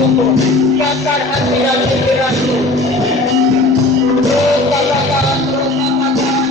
tubuhku, siapkan hati dan pikiranku. Terus katakan, terus katakan.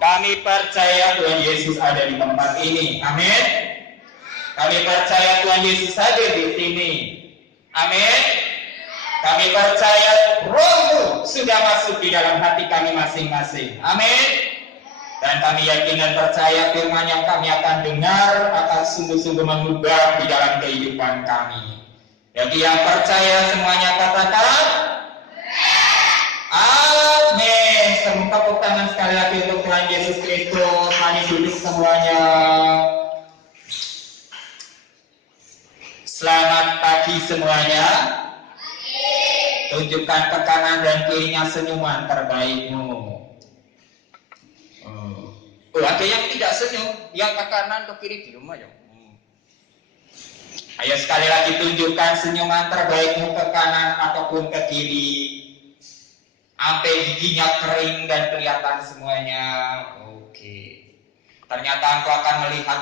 Kami percaya Tuhan Yesus ada di tempat ini. Amin. Kami percaya Tuhan Yesus hadir di sini. Amin. Kami percaya Roh sudah masuk di dalam hati kami masing-masing. Amin. Dan kami yakin dan percaya firman yang kami akan dengar akan sungguh-sungguh mengubah di dalam kehidupan kami. Bagi yang percaya semuanya katakan amin. Semoga tepuk tangan sekali lagi untuk Tuhan Yesus Kristus. Mari duduk semuanya. Selamat pagi semuanya. Tunjukkan ke kanan dan kirinya senyuman terbaikmu. Oh, ada yang tidak senyum, yang ke kanan ke kiri di rumah ya. Ayo sekali lagi tunjukkan senyuman terbaikmu ke kanan ataupun ke kiri. Sampai giginya kering dan kelihatan semuanya. Oke. Ternyata engkau akan melihat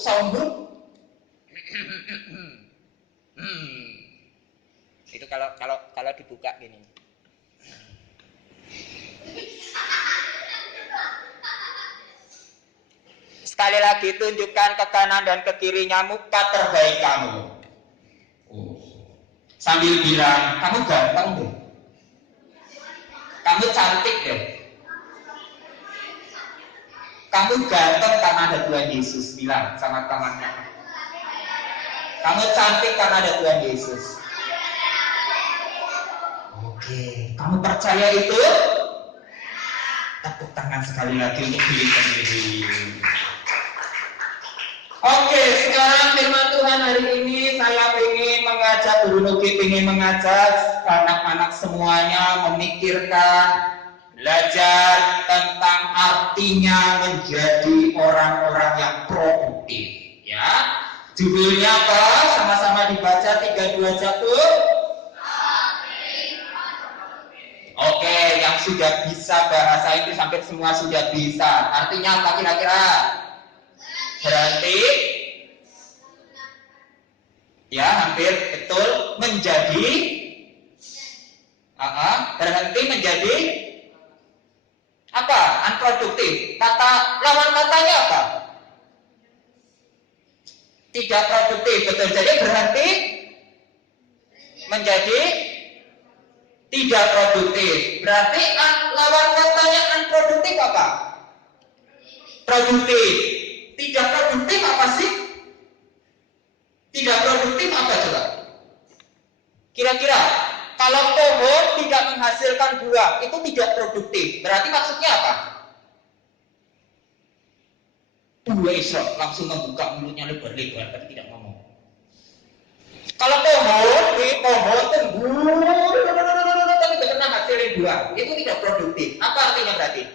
sombong. Itu kalau dibuka gini. Sekali lagi tunjukkan ke kanan dan ke kirinya muka terbaik kamu. Sambil bilang, kamu ganteng deh. Kamu cantik deh. Kamu ganteng karena ada Tuhan Yesus. Bilang sama temannya. Kamu cantik karena ada Tuhan Yesus. Oke, kamu percaya itu? Tepuk tangan sekali lagi untuk diri sendiri. Oke, sekarang firman Tuhan hari ini saya ingin mengajak Guru Nuki, ingin mengajak anak-anak semuanya memikirkan, belajar tentang artinya menjadi orang-orang yang produktif. Ya, judulnya apa? Sama-sama dibaca 3, 2, 1. Oke, yang sudah bisa bahasa Inggris hampir semua sudah bisa. Artinya apa kira-kira? Berarti ya hampir betul menjadi berhenti menjadi apa? Unproduktif. Kata lawan katanya apa? Tidak produktif, betul. Jadi berhenti menjadi tidak produktif. Berarti lawan katanya unproduktif apa? Produktif. Tidak produktif apa sih? Tidak produktif apa coba? Kira-kira kalau pohon tidak menghasilkan buah, itu tidak produktif. Berarti maksudnya apa? Buah Isra langsung membuka mulutnya lebar-lebar, tapi tidak ngomong. Kalau pohon tumbuh, tapi tidak pernah hasilin buah, itu tidak produktif. Apa artinya berarti?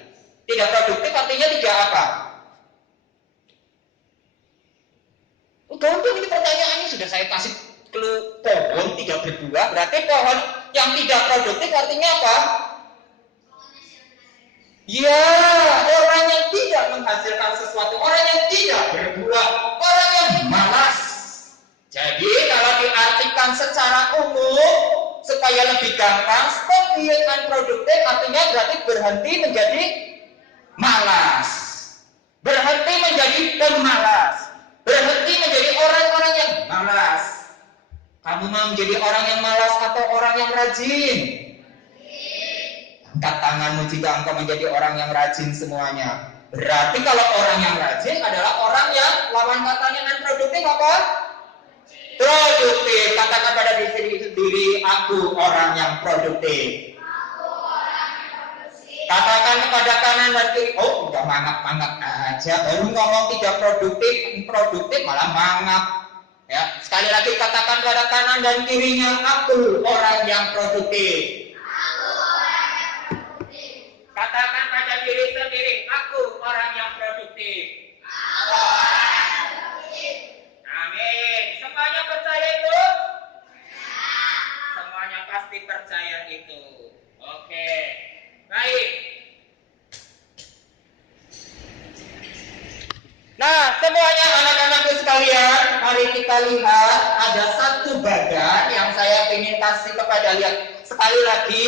Tidak produktif artinya tidak apa? Gampang ini pertanyaannya, sudah saya kasih clue. Pohon tidak berbuah, berarti pohon yang tidak produktif artinya apa? Ya, orang yang tidak menghasilkan sesuatu, orang yang tidak berbuah, orang yang malas. Jadi kalau diartikan secara umum supaya lebih gampang, stop being unproductive artinya berarti berhenti menjadi malas, berhenti menjadi pemalas. Berhenti menjadi orang-orang yang malas. Kamu mau menjadi orang yang malas atau orang yang rajin? Angkat tanganmu jika engkau menjadi orang yang rajin semuanya. Berarti kalau orang yang rajin adalah orang yang lawan katanya unproduktif apa? Produktif. Katakan pada diri sendiri, aku orang yang produktif. Katakan kepada kanan dan kiri, oh udah mangap-mangap aja, baru ngomong tidak produktif malah mangap. Ya, sekali lagi katakan kepada kanan dan kirinya, aku orang yang produktif. Katakan pada diri sendiri, aku orang yang produktif. Amin. Semuanya percaya itu? Semuanya pasti percaya itu. Oke. Baik. Nah, semuanya anak-anakku sekalian, mari kita lihat ada satu bagan yang saya ingin kasih kepada lihat. Sekali lagi,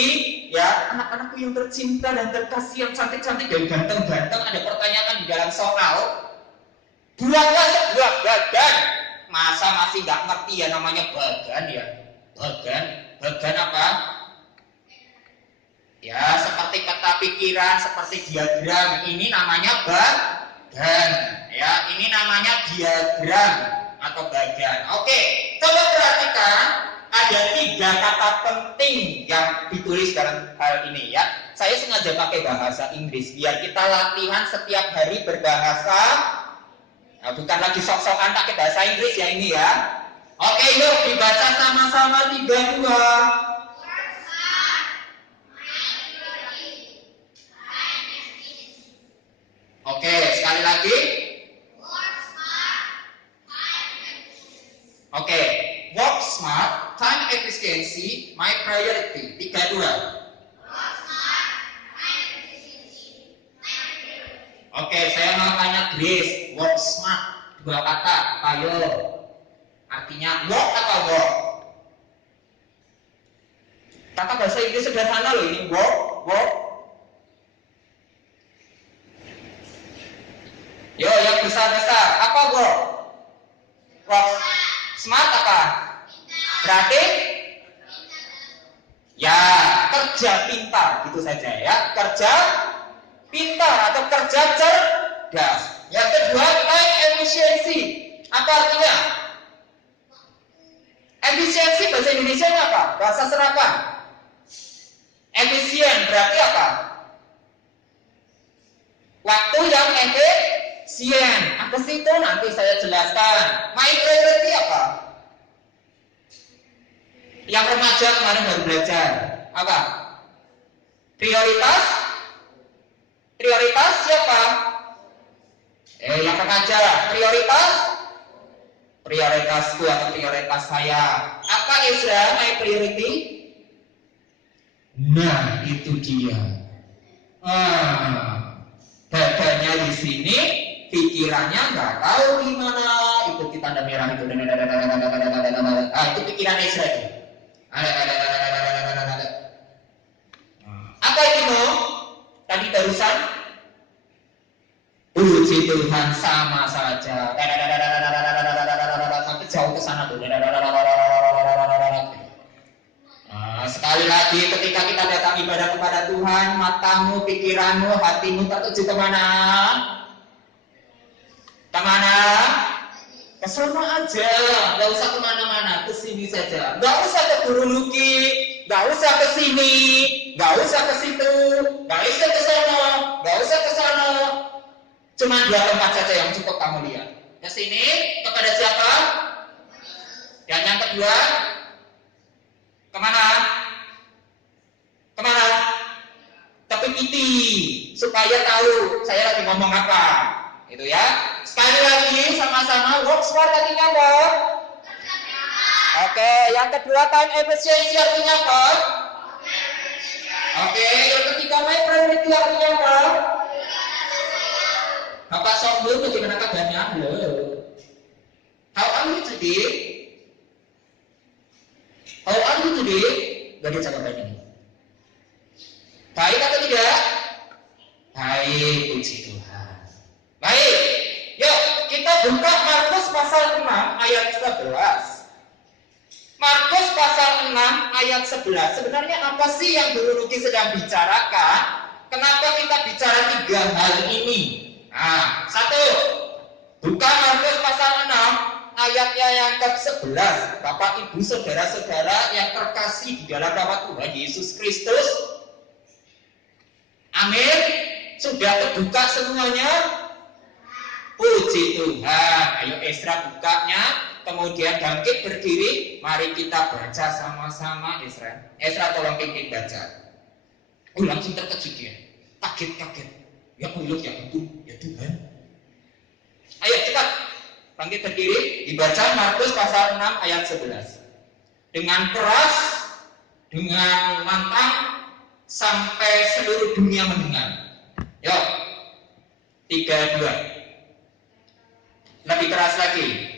ya, anak-anakku yang tercinta dan terkasih, yang cantik-cantik dan ganteng-ganteng, ada pertanyaan di dalam soal. Buatlah sebuah bagan. Masa masih nggak ngerti ya, namanya namanya bagan ya. Bagan apa? Ya, seperti peta pikiran, seperti diagram. Ini namanya badan. Ya, ini namanya diagram atau badan. Oke, coba perhatikan ada 3 kata penting yang ditulis dalam hal ini ya. Saya sengaja pakai bahasa Inggris biar kita latihan setiap hari berbahasa. Nah, bukan lagi sok-sokan pakai bahasa Inggris ya ini ya. Oke, yuk dibaca sama-sama 3, 2. Oke, sekali lagi. Oke, work smart, time efficiency, my priority. 3, 2. Oke, saya mau tanya Grace, work smart, 2 kata, ayo. Artinya work atau work? Kata bahasa Inggris sederhana loh ini, work. Yo, yang besar-besar, apa work? Work. Smart apa? Berarti? Ya, kerja pintar, gitu saja ya. Kerja pintar atau kerja cerdas. Yang kedua, time efficiency. Apa artinya? Efisiensi bahasa Indonesia apa? Bahasa serapan. Efisien berarti apa? Waktu yang efisien. Apa sih itu? Nanti saya jelaskan. My priority apa? Yang remaja kemarin baru belajar. Apa? Prioritas? Prioritas siapa? Yang remaja. Prioritasku atau prioritas saya. Apa Ezra? My priority? Nah, itu dia. Dadanya di sini, pikirannya nggak tahu di mana. Ikuti tanda merah itu. Itu pikiran Ezra itu. Apa itu mau? Tadi barusan? Puji Tuhan, sama saja. Sampai jauh ke sana tuh. Sekali lagi ketika kita datang ibadah kepada Tuhan, matamu, pikiranmu, hatimu tertuju kemana? Kemana? Ke sana aja, nggak usah kemana-mana, ke sini saja. Nggak usah ke Guru Luki, nggak usah ke sini, nggak usah ke situ, nggak usah ke sana, nggak usah ke sana. Cuma 2 tempat saja yang cukup kamu lihat. Ke sini kepada siapa? Dan yang kedua, kemana? Kemana? Ke piti, supaya tahu saya lagi ngomong apa. Itu ya. Sekali lagi sama-sama work smart artinya apa? Oke, yang kedua time efficiency artinya apa? Oke, yang ketiga my priority artinya apa? Bapak Sombong bagaimana kabarnya? Halo. How are you today? How are you today? Gak ada jawaban ini. Baik atau tidak? Baik, puji Tuhan. Baik, yuk kita buka Markus pasal 6 ayat 11. Markus pasal 6 ayat 11. Sebenarnya apa sih yang Guru Luki sedang bicarakan? Kenapa kita bicara 3 hal ini? Nah, 1. Buka Markus pasal 6 ayatnya yang ke-11. Bapak Ibu saudara-saudara yang terkasih di dalam nama Tuhan Yesus Kristus. Amin. Sudah terbuka semuanya? Puji Tuhan. Ayo Ezra bukanya, kemudian bangkit berdiri. Mari kita baca sama-sama Ezra. Ezra tolong pimpin baca. Langsung terkejut dia. Kaget-kaget. Ya Allah, ya ampun, ya Tuhan. Ayo cepat. Bangkit berdiri, dibaca Markus pasal 6 ayat 11. Dengan keras, dengan lantang, sampai seluruh dunia mendengar. Yuk, 3, 2. Lebih keras lagi.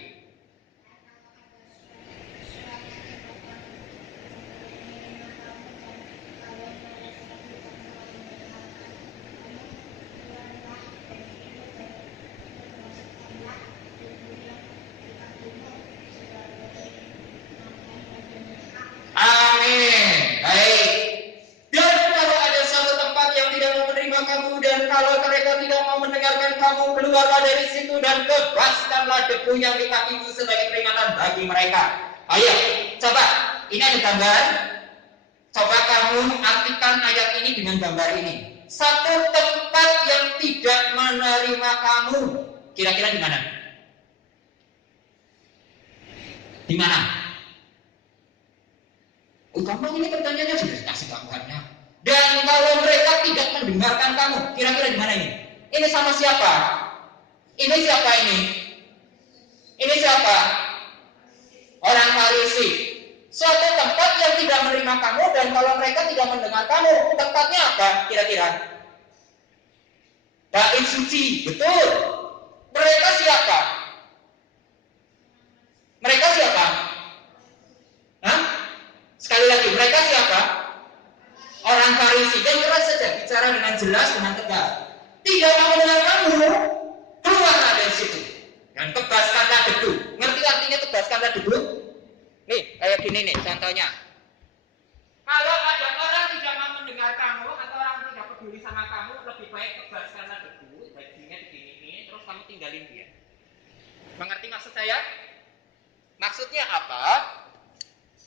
Amin. Baik. Dan kalau ada dari situ dan bebaskanlah debu yang di kakimu sebagai peringatan bagi mereka. Ayo, coba. Ini ada gambar. Coba kamu artikan ayat ini dengan gambar ini. Satu tempat yang tidak menerima kamu. Kira-kira di mana? Di mana? Oh, gampang ini pertanyaannya sudah kasih gambarnya. Dan kalau mereka tidak mendengarkan kamu, kira-kira di mana ini? Ini sama siapa? Ini siapa ini? Ini siapa? Orang Farisi. Suatu tempat yang tidak menerima kamu dan kalau mereka tidak mendengar kamu, tempatnya apa kira-kira? Bait suci, betul. Mereka siapa? Mereka siapa? Hah? Sekali lagi, mereka siapa? Orang Farisi. Dan keras saja, bicara dengan jelas, dengan tegas. Tidak mau mendengar kamu, keluarlah dari situ. Dan tebaskanlah debu. Ngerti artinya tebaskanlah debu? Nih, kayak gini nih contohnya. Kalau ada orang tidak mau mendengar kamu atau orang tidak peduli sama kamu, lebih baik tebaskanlah debu, bajunya begini, terus kamu tinggalin dia. Mengerti maksud saya? Maksudnya apa?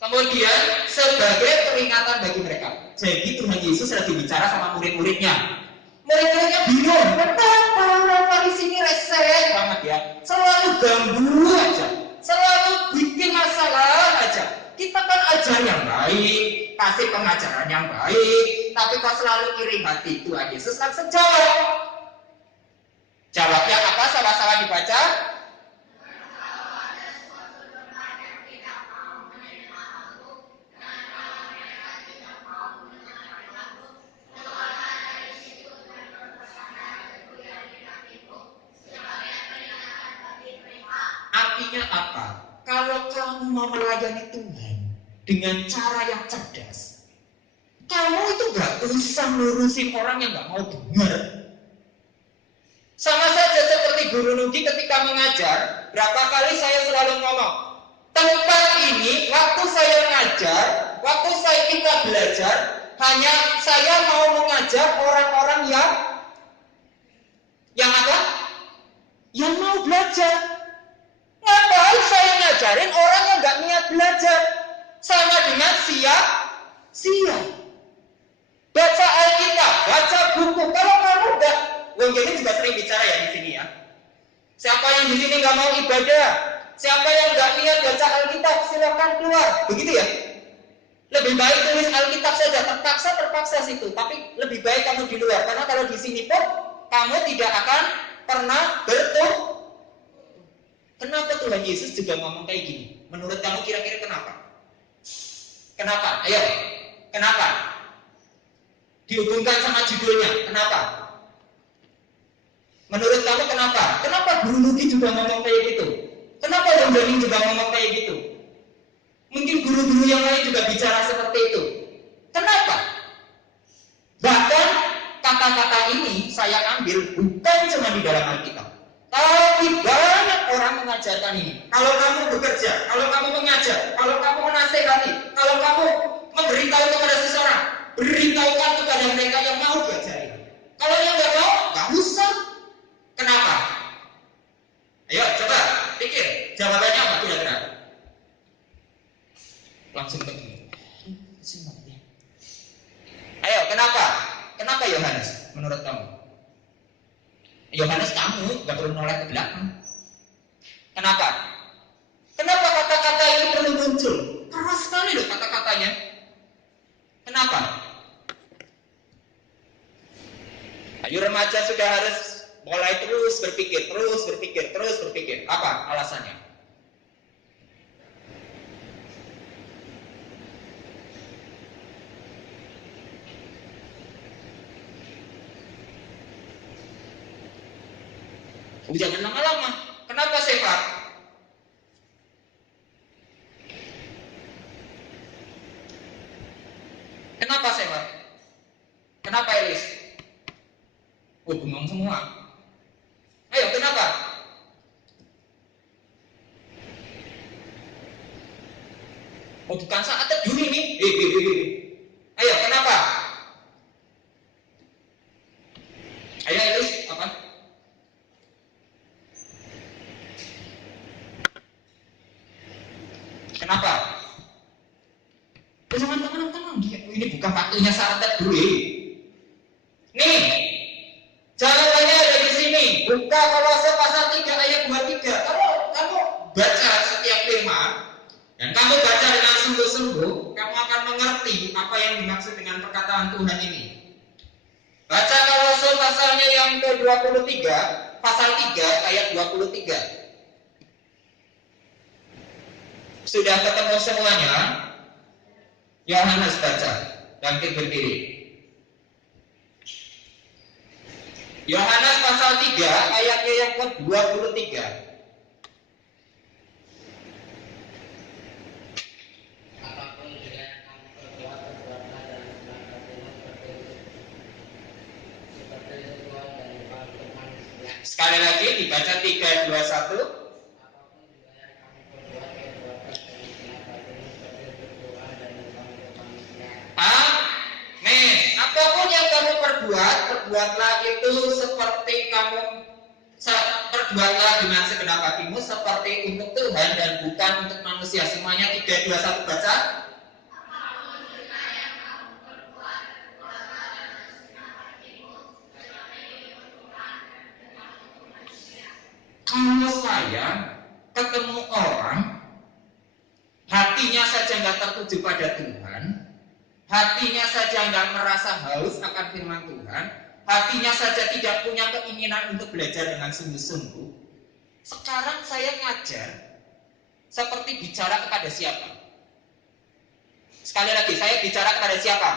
Kemudian sebagai peringatan bagi mereka. Jadi Tuhan Yesus lagi bicara sama murid-muridnya. Murid-muridnya bingung, kenapa orang Farisi ini rese banget ya? Selalu ganggu aja, selalu bikin masalah aja. Kita kan ajar yang baik, kasih pengajaran yang baik, tapi kok selalu iri hati. Tuhan Yesus langsung jawab. Jawabnya apa? Sama-sama dibaca. Artinya apa? Kalau kamu mau melayani Tuhan dengan cara yang cerdas, kamu itu gak usah ngurusin orang yang gak mau dengar. Sama saja seperti guru Nugi ketika mengajar, berapa kali saya selalu ngomong, tempat ini waktu saya mengajar, waktu kita belajar, hanya saya mau mengajar orang-orang yang apa? Yang mau belajar. Ngapain saya ngajarin orang yang gak niat belajar? Sama dengan sia-sia. Baca Alkitab, baca buku. Kalau kamu gak, Wong Geni juga sering bicara ya di sini ya. Siapa yang di sini gak mau ibadah? Siapa yang gak niat baca Alkitab, silakan keluar. Begitu ya? Lebih baik tulis Alkitab saja, terpaksa situ. Tapi lebih baik kamu di luar, karena kalau di sini pun kamu tidak akan pernah bertumbuh. Kenapa Tuhan Yesus juga ngomong kayak gini? Menurut kamu kira-kira kenapa? Kenapa? Ayo, kenapa? Dihubungkan sama judulnya, kenapa? Menurut kamu kenapa? Kenapa Guru Nugi juga ngomong kayak gitu? Kenapa Wong Dani juga ngomong kayak gitu? Mungkin guru-guru yang lain juga bicara seperti itu. Kenapa? Bahkan kata-kata ini saya ambil bukan cuma di dalam Alkitab. Tapi banyak orang mengajarkan ini. Kalau kamu bekerja, kalau kamu mengajar, kalau kamu menasehati, kalau kamu memberitahu kepada seseorang, beritahukan kepada mereka yang mau belajar ini. Kalau yang nggak mau, nggak usah. Kenapa? Ayo coba pikir, jawabannya apa kira-kira? Langsung begini. Ayo, kenapa? Kenapa Yohanes? Menurut kamu? Yohanes kamu gak perlu noleh ke belakang. Kenapa? Kenapa kata-kata ini perlu muncul? Keras sekali loh kata-katanya. Kenapa? Ayo remaja sudah harus mulai terus berpikir. Apa alasannya? Jangan lama-lama. Kenapa Sefar? Kenapa Sefar? Kenapa Elis? Bengong semua. Ayo, kenapa? Oh, bukan saat teduh ini. Ayo, kenapa? Ayo Elis, apa? waktunya saat duit. Nih, jawabannya ada di sini. Buka Kolose pasal 3 ayat 23. Kalau kamu baca setiap firman dan kamu baca dengan sungguh-sungguh, kamu akan mengerti apa yang dimaksud dengan perkataan Tuhan ini. Baca Kolose pasalnya yang ke-23, pasal 3 ayat 23. Sudah ketemu semuanya? Yohanes baca, bangkit berdiri. Yohanes pasal 3 ayatnya yang ke-23. Apapun juga yang kamu perbuat, perbuatlah dalam segala hatimu seperti Tuhan dan bukan untuk manusia. Sekali lagi dibaca 3, 2, 1. Apapun juga yang kamu perbuat, perbuatlah dalam segala hatimu seperti Tuhan dan bukan untuk manusia. Amin. Apapun yang kamu perbuat, perbuatlah itu seperti perbuatlah dengan segenap hatimu seperti untuk Tuhan dan bukan untuk manusia. Semuanya 3, 2, 1 baca. Kalau saya ketemu orang, hatinya saja nggak tertuju pada Tuhan, hatinya saja nggak merasa haus akan firman Tuhan, hatinya saja tidak punya keinginan untuk belajar dengan sungguh-sungguh. Sekarang saya ngajar seperti bicara kepada siapa? Sekali lagi, saya bicara kepada siapa?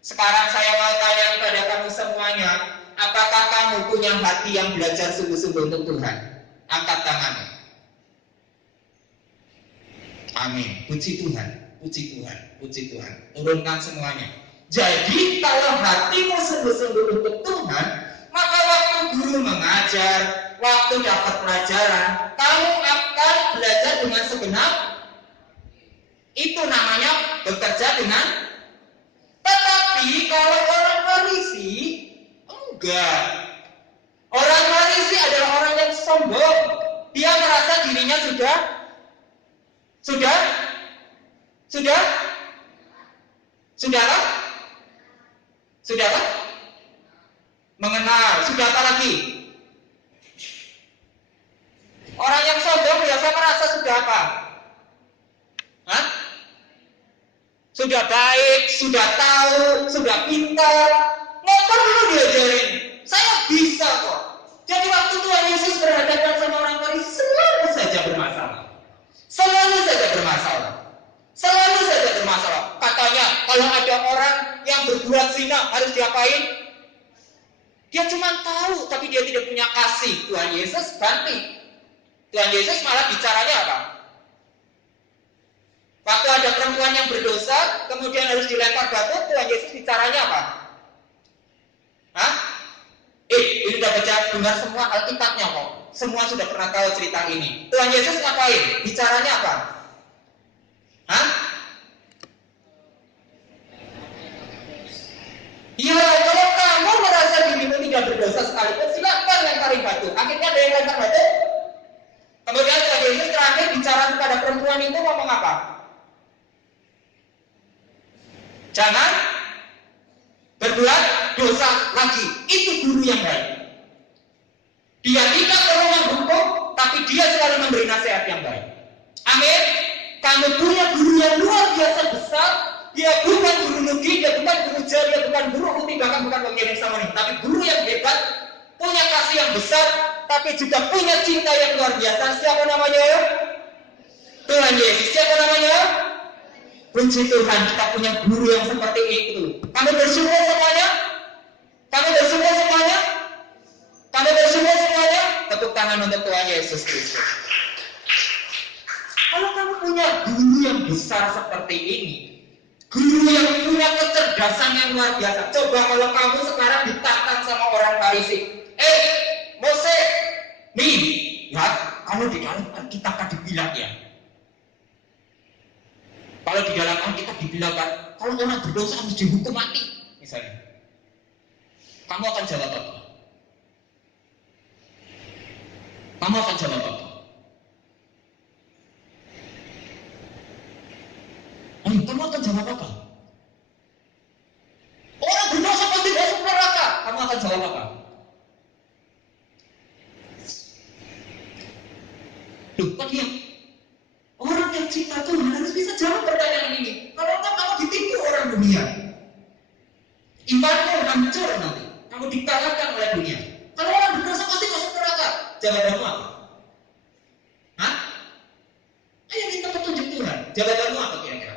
Sekarang saya mau tanya kepada kamu semuanya, apakah kamu punya hati yang belajar sungguh-sungguh untuk Tuhan? Angkat tangannya. Amin. Puji Tuhan, puji Tuhan, puji Tuhan. Turunkan semuanya. Jadi kalau hatimu sungguh-sungguh untuk Tuhan, maka waktu guru mengajar, waktu dapat pelajaran, kamu akan belajar dengan segenap. Itu namanya bekerja dengan. Tetapi kalau orang Farisi, enggak. Orang Farisi adalah orang yang sombong. Dia merasa dirinya sudah apa? Mengenal. Sudah apa lagi? Orang yang sombong biasa merasa sudah apa? Hah? Sudah baik, sudah tahu, sudah pintar. Nggak perlu diajarin. Saya bisa kok. Jadi waktu Tuhan Yesus berhadapan sama orang Farisi, selalu saja bermasalah. Selalu saja bermasalah. Selalu saja bermasalah. Katanya, kalau ada orang yang berbuat zina, harus diapain? Dia cuma tahu, tapi dia tidak punya kasih. Tuhan Yesus ganti. Tuhan Yesus malah bicaranya apa? Waktu ada perempuan yang berdosa, kemudian harus dilempar batu, Tuhan Yesus bicaranya apa? Hah? Ini udah baca dengar semua Alkitabnya kok. Semua sudah pernah tahu cerita ini. Tuhan Yesus ngapain? Bicaranya apa? Hah? Ya, kalau kamu merasa dirimu tidak berdosa sekalipun, silakan lemparin batu. Akhirnya ada yang lempar batu. Kemudian Tuhan Yesus terakhir bicara kepada perempuan itu ngomong apa? Jangan berbuat dosa lagi. Itu guru yang baik. Dia tidak perlu menghukum, tapi dia selalu memberi nasihat yang baik. Amin. Kamu punya guru yang luar biasa besar. Dia bukan guru nugi, dia bukan guru jari, dia bukan guru uti, bahkan bukan pengiring samoning, tapi guru yang hebat, punya kasih yang besar, tapi juga punya cinta yang luar biasa. Siapa namanya? Tuhan Yesus. Siapa namanya? Puji Tuhan, kita punya guru yang seperti itu. Kamu bersyukur semuanya? Kamu bersyukur semuanya? Kamu bersyukur semuanya? Tepuk tangan untuk Tuhan Yesus Kristus. Kalau kamu punya guru yang besar seperti ini, guru yang punya kecerdasan yang luar biasa. Coba kalau kamu sekarang ditantang sama orang Farisi. Mose, nih, ya, kalau di dalam Alkitab kan dibilang ya. Kalau di dalam Alkitab dibilang kan, kalau orang berdosa harus dihukum mati, misalnya. Kamu akan jawab apa? Kamu akan jawab apa? Kamu akan jawab apa? kok diam? Orang yang cinta Tuhan harus bisa jawab pertanyaan ini. Kalau enggak, kamu ditipu orang dunia. Imanmu hancur nanti. Kamu dikalahkan oleh dunia. Kalau orang berdosa pasti masuk neraka. Jawabanmu apa? Hah? Ayo minta petunjuk Tuhan. Jawabanmu apa kira-kira?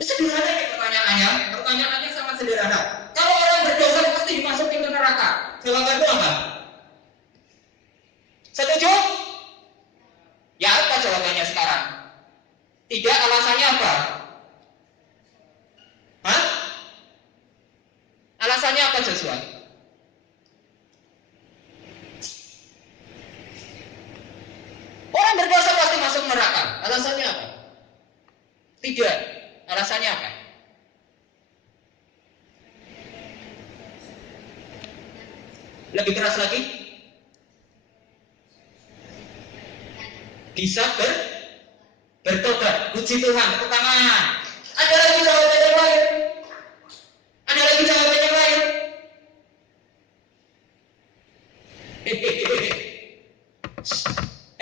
Sederhana ini pertanyaannya. Pertanyaannya sangat sederhana. Kalau orang berdosa pasti dimasukin ke neraka. Jawabanmu apa? Setuju? Ya, apa jawabannya sekarang? Tidak, alasannya apa? Hah? Alasannya apa, Joshua? Orang berdosa pasti masuk neraka. Alasannya apa? Tidak. Alasannya apa? Lebih keras lagi? Bisa bertobat. Puji Tuhan, tepuk tangan. Ada lagi jawaban yang lain? Ada lagi jawaban yang lain?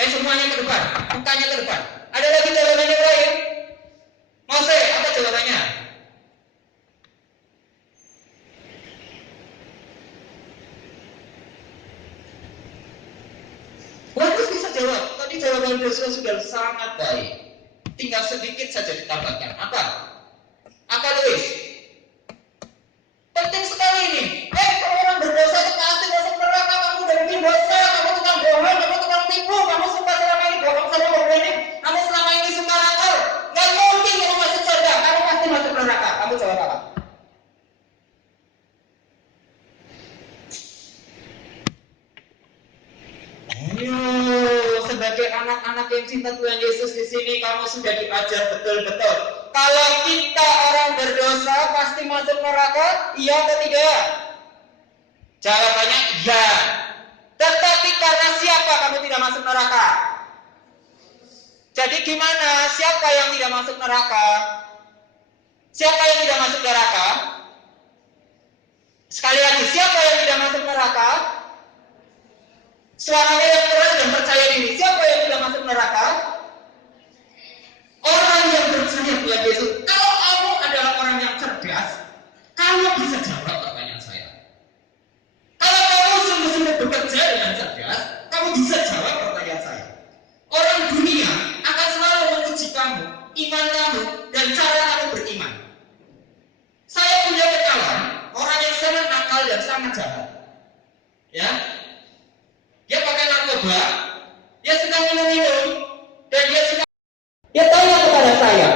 Semuanya ke depan, mukanya ke depan. Ada lagi jawaban yang lain? Mose, apa jawabannya? Bagus bisa jawab. Tadi jawaban Joshua sudah sangat baik. Tinggal sedikit saja ditambahkan. Apa? Apa, Luis? Penting sekali ini. Kalau orang berdosa itu pasti masuk neraka. Kamu udah bikin dosa, kamu tukang bohong, kamu tukang tipu, kamu suka selama ini bohong sama orang ini, kamu selama ini suka nakal. Gak mungkin kamu masuk surga. Kamu pasti masuk neraka. Kamu jawab apa? Ayo, sebagai anak-anak yang cinta Tuhan Yesus di sini, kamu sudah diajar betul-betul. Kalau kita orang berdosa pasti masuk neraka, iya atau tidak? Jawabannya iya. Tetapi karena siapa kamu tidak masuk neraka? Jadi gimana? Siapa yang tidak masuk neraka? Siapa yang tidak masuk neraka? Sekali lagi, siapa yang tidak masuk neraka? Suaranya yang keras dan percaya diri. Siapa yang tidak masuk neraka? Orang yang percaya Tuhan Yesus. Kalau kamu adalah orang yang cerdas, kamu bisa jawab pertanyaan saya. Kalau kamu sungguh-sungguh bekerja dengan cerdas, kamu bisa jawab pertanyaan saya. Orang dunia akan selalu menguji kamu, iman kamu, dan cara kamu beriman. Saya punya kenalan orang yang sangat nakal dan sangat jahat. Ya, dia pakai narkoba, dia sedang minum-minum, dan dia tanya kepada saya,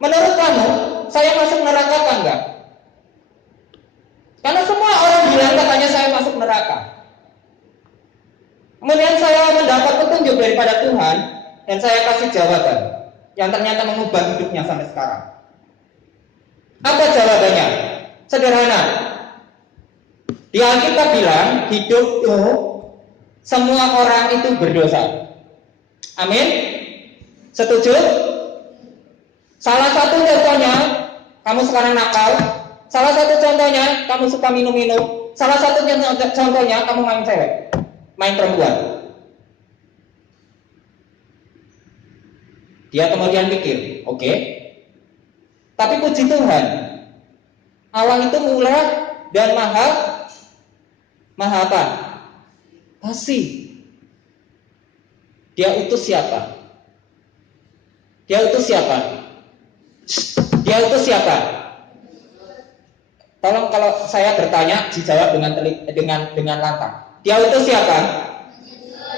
menurut kamu, saya masuk neraka apa enggak? Karena semua orang bilang katanya saya masuk neraka. Kemudian saya mendapat petunjuk daripada Tuhan, dan saya kasih jawaban, yang ternyata mengubah hidupnya sampai sekarang. Apa jawabannya? Sederhana. Di Alkitab bilang, hidup itu semua orang itu berdosa. Amin? Setuju? Salah satu contohnya, kamu sekarang nakal. Salah satu contohnya, kamu suka minum-minum. Salah satu contohnya, kamu main cewek, main perempuan. Dia kemudian pikir, oke. Tapi puji Tuhan, Allah itu murah dan maha apa? Kasih. Dia utus siapa? Dia utus siapa? Dia utus siapa? Tolong kalau saya bertanya dijawab dengan lantang. Dia utus siapa?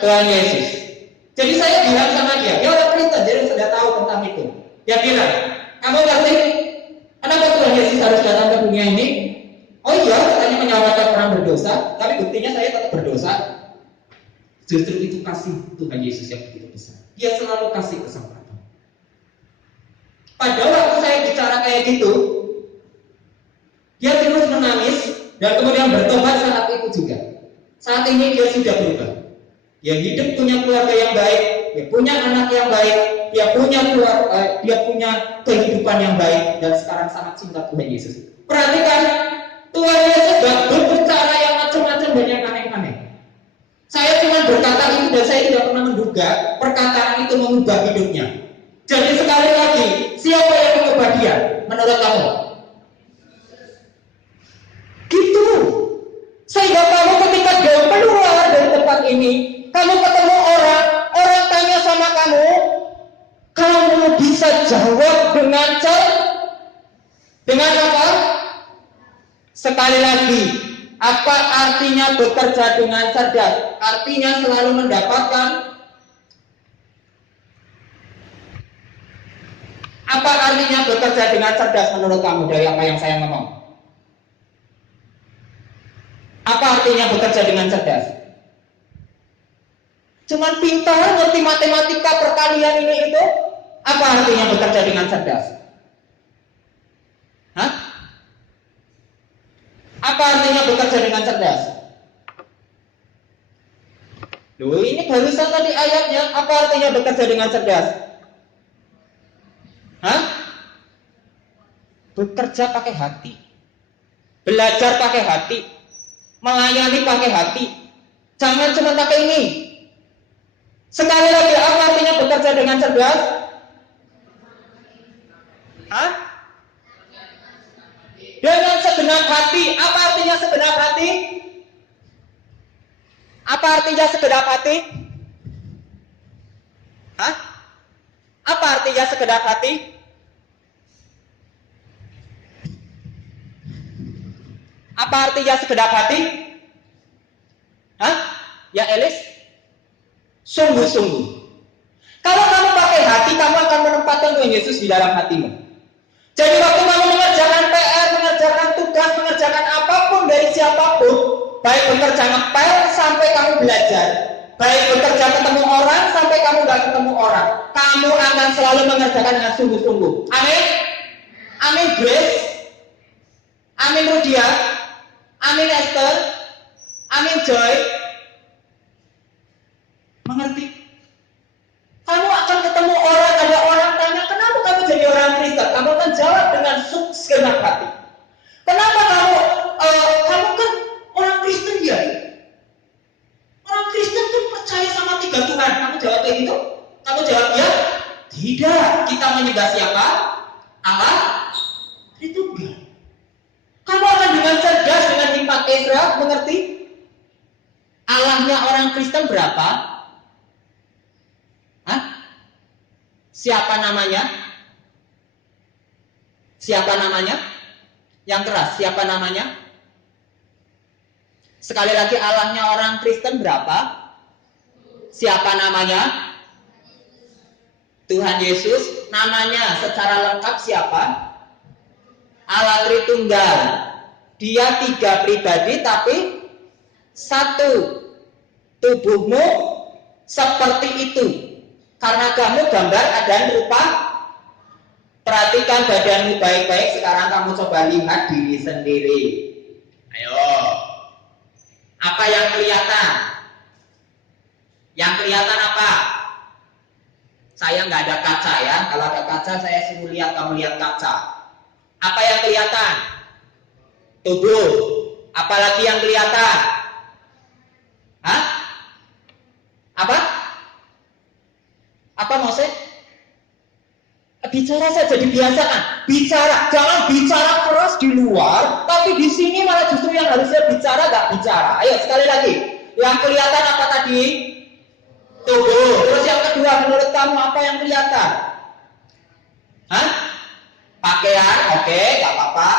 Tuhan Yesus. Jadi saya bilang sama dia orang Kristen, jadi sudah tahu tentang itu. Dia bilang, kamu ngerti kenapa Tuhan Yesus harus datang ke dunia ini? Oh iya, katanya menyelamatkan orang berdosa, tapi buktinya saya tetap berdosa. Justru itu kasih Tuhan Yesus yang begitu besar. Dia selalu kasih kesempatan. Pada waktu saya bicara kayak gitu, dia terus menangis dan kemudian bertobat saat itu juga. Saat ini dia sudah berubah. Dia hidup punya keluarga yang baik, dia punya anak yang baik, dia punya kehidupan yang baik, dan sekarang sangat cinta Tuhan Yesus. Perhatikan, Tuhan Yesus berkata itu dan saya tidak pernah menduga perkataan itu mengubah hidupnya. Jadi sekali lagi, siapa yang mengubah dia menurut kamu? Gitu. Sehingga kamu ketika dia keluar dari tempat ini, kamu ketemu orang tanya sama kamu bisa jawab dengan apa? Sekali lagi, apa artinya bekerja dengan cerdas? Artinya selalu mendapatkan. Apa artinya bekerja dengan cerdas menurut kamu dari apa yang saya ngomong? Apa artinya bekerja dengan cerdas? Cuman pintar, ngerti matematika perkalian ini itu? Apa artinya bekerja dengan cerdas? Hah? Apa artinya bekerja dengan cerdas? Loh, ini barusan tadi ayatnya. Apa artinya bekerja dengan cerdas? Hah? Bekerja pakai hati, belajar pakai hati, melayani pakai hati. Jangan cuma pakai ini. Sekali lagi, apa artinya bekerja dengan cerdas? Hah? Dengan segenap hati. Apa artinya segenap hati? Apa artinya segenap hati? Hah? Apa artinya segenap hati? Apa artinya segenap hati? Hah? Ya Elis? Sungguh-sungguh. Kalau kamu pakai hati, kamu akan menempatkan Tuhan Yesus di dalam hatimu. Jadi waktu kamu mengerjakan PR, mengerjakan tugas, mengerjakan apapun dari siapapun, baik bekerja ngepel sampai kamu belajar, baik bekerja ketemu orang sampai kamu gak ketemu orang, kamu akan selalu mengerjakan dengan sungguh-sungguh. Amin? Amin Grace? Amin Rudia? Amin Esther? Amin Joy? Mengerti? Kamu akan ketemu orang, ada orang tanya, kenapa kamu jadi orang Kristen? Kamu akan jawab dengan segenap hati. Kenapa kamu kan orang Kristen ya? Orang Kristen kan percaya sama 3 Tuhan. Kamu jawab kayak gitu? Kamu jawab ya? Tidak. Kita menyembah siapa? Allah Tritunggal. Kamu akan dengan cerdas, dengan hikmat Ezra, mengerti? Allahnya orang Kristen berapa? Hah? Siapa namanya? Siapa namanya? Yang keras, siapa namanya? Sekali lagi, Allahnya orang Kristen berapa? Siapa namanya? Tuhan Yesus. Namanya secara lengkap siapa? Allah Tritunggal. Dia 3 pribadi tapi 1. Tubuhmu seperti itu. Karena kamu gambar dan rupa. Perhatikan badanmu baik-baik. Sekarang kamu coba lihat diri sendiri. Ayo. Apa yang kelihatan? Yang kelihatan apa? Saya nggak ada kaca ya. Kalau ada kaca saya suruh lihat, kamu lihat kaca. Apa yang kelihatan? Tubuh. Apalagi yang kelihatan? Hah? Apa? Apa maksudnya? Bicara saja dibiasakan. Bicara, jangan bicara keras di luar, tapi di sini malah justru yang harusnya bicara nggak bicara. Ayo sekali lagi. Yang kelihatan apa tadi? Tubuh. Terus yang kedua, menurut kamu apa yang kelihatan? Hah? Pakaian, oke, nggak apa-apa.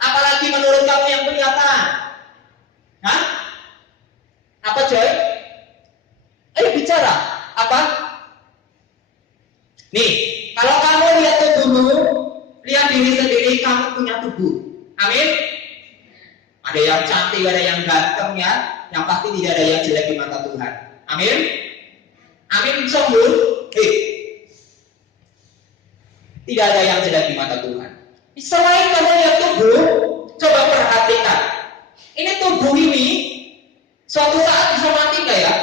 Apalagi menurut kamu yang kelihatan? Hah? Apa Joy? Ayo bicara. Apa? Nih, kalau kamu lihat tubuhmu, lihat diri sendiri, kamu punya tubuh. Amin? Ada yang cantik, ada yang ganteng ya. Yang pasti tidak ada yang jelek di mata Tuhan. Amin? Amin, sungguh. Tidak ada yang jelek di mata Tuhan. Selain kamu lihat tubuh, coba perhatikan. Ini tubuh ini suatu saat bisa mati nggak ya?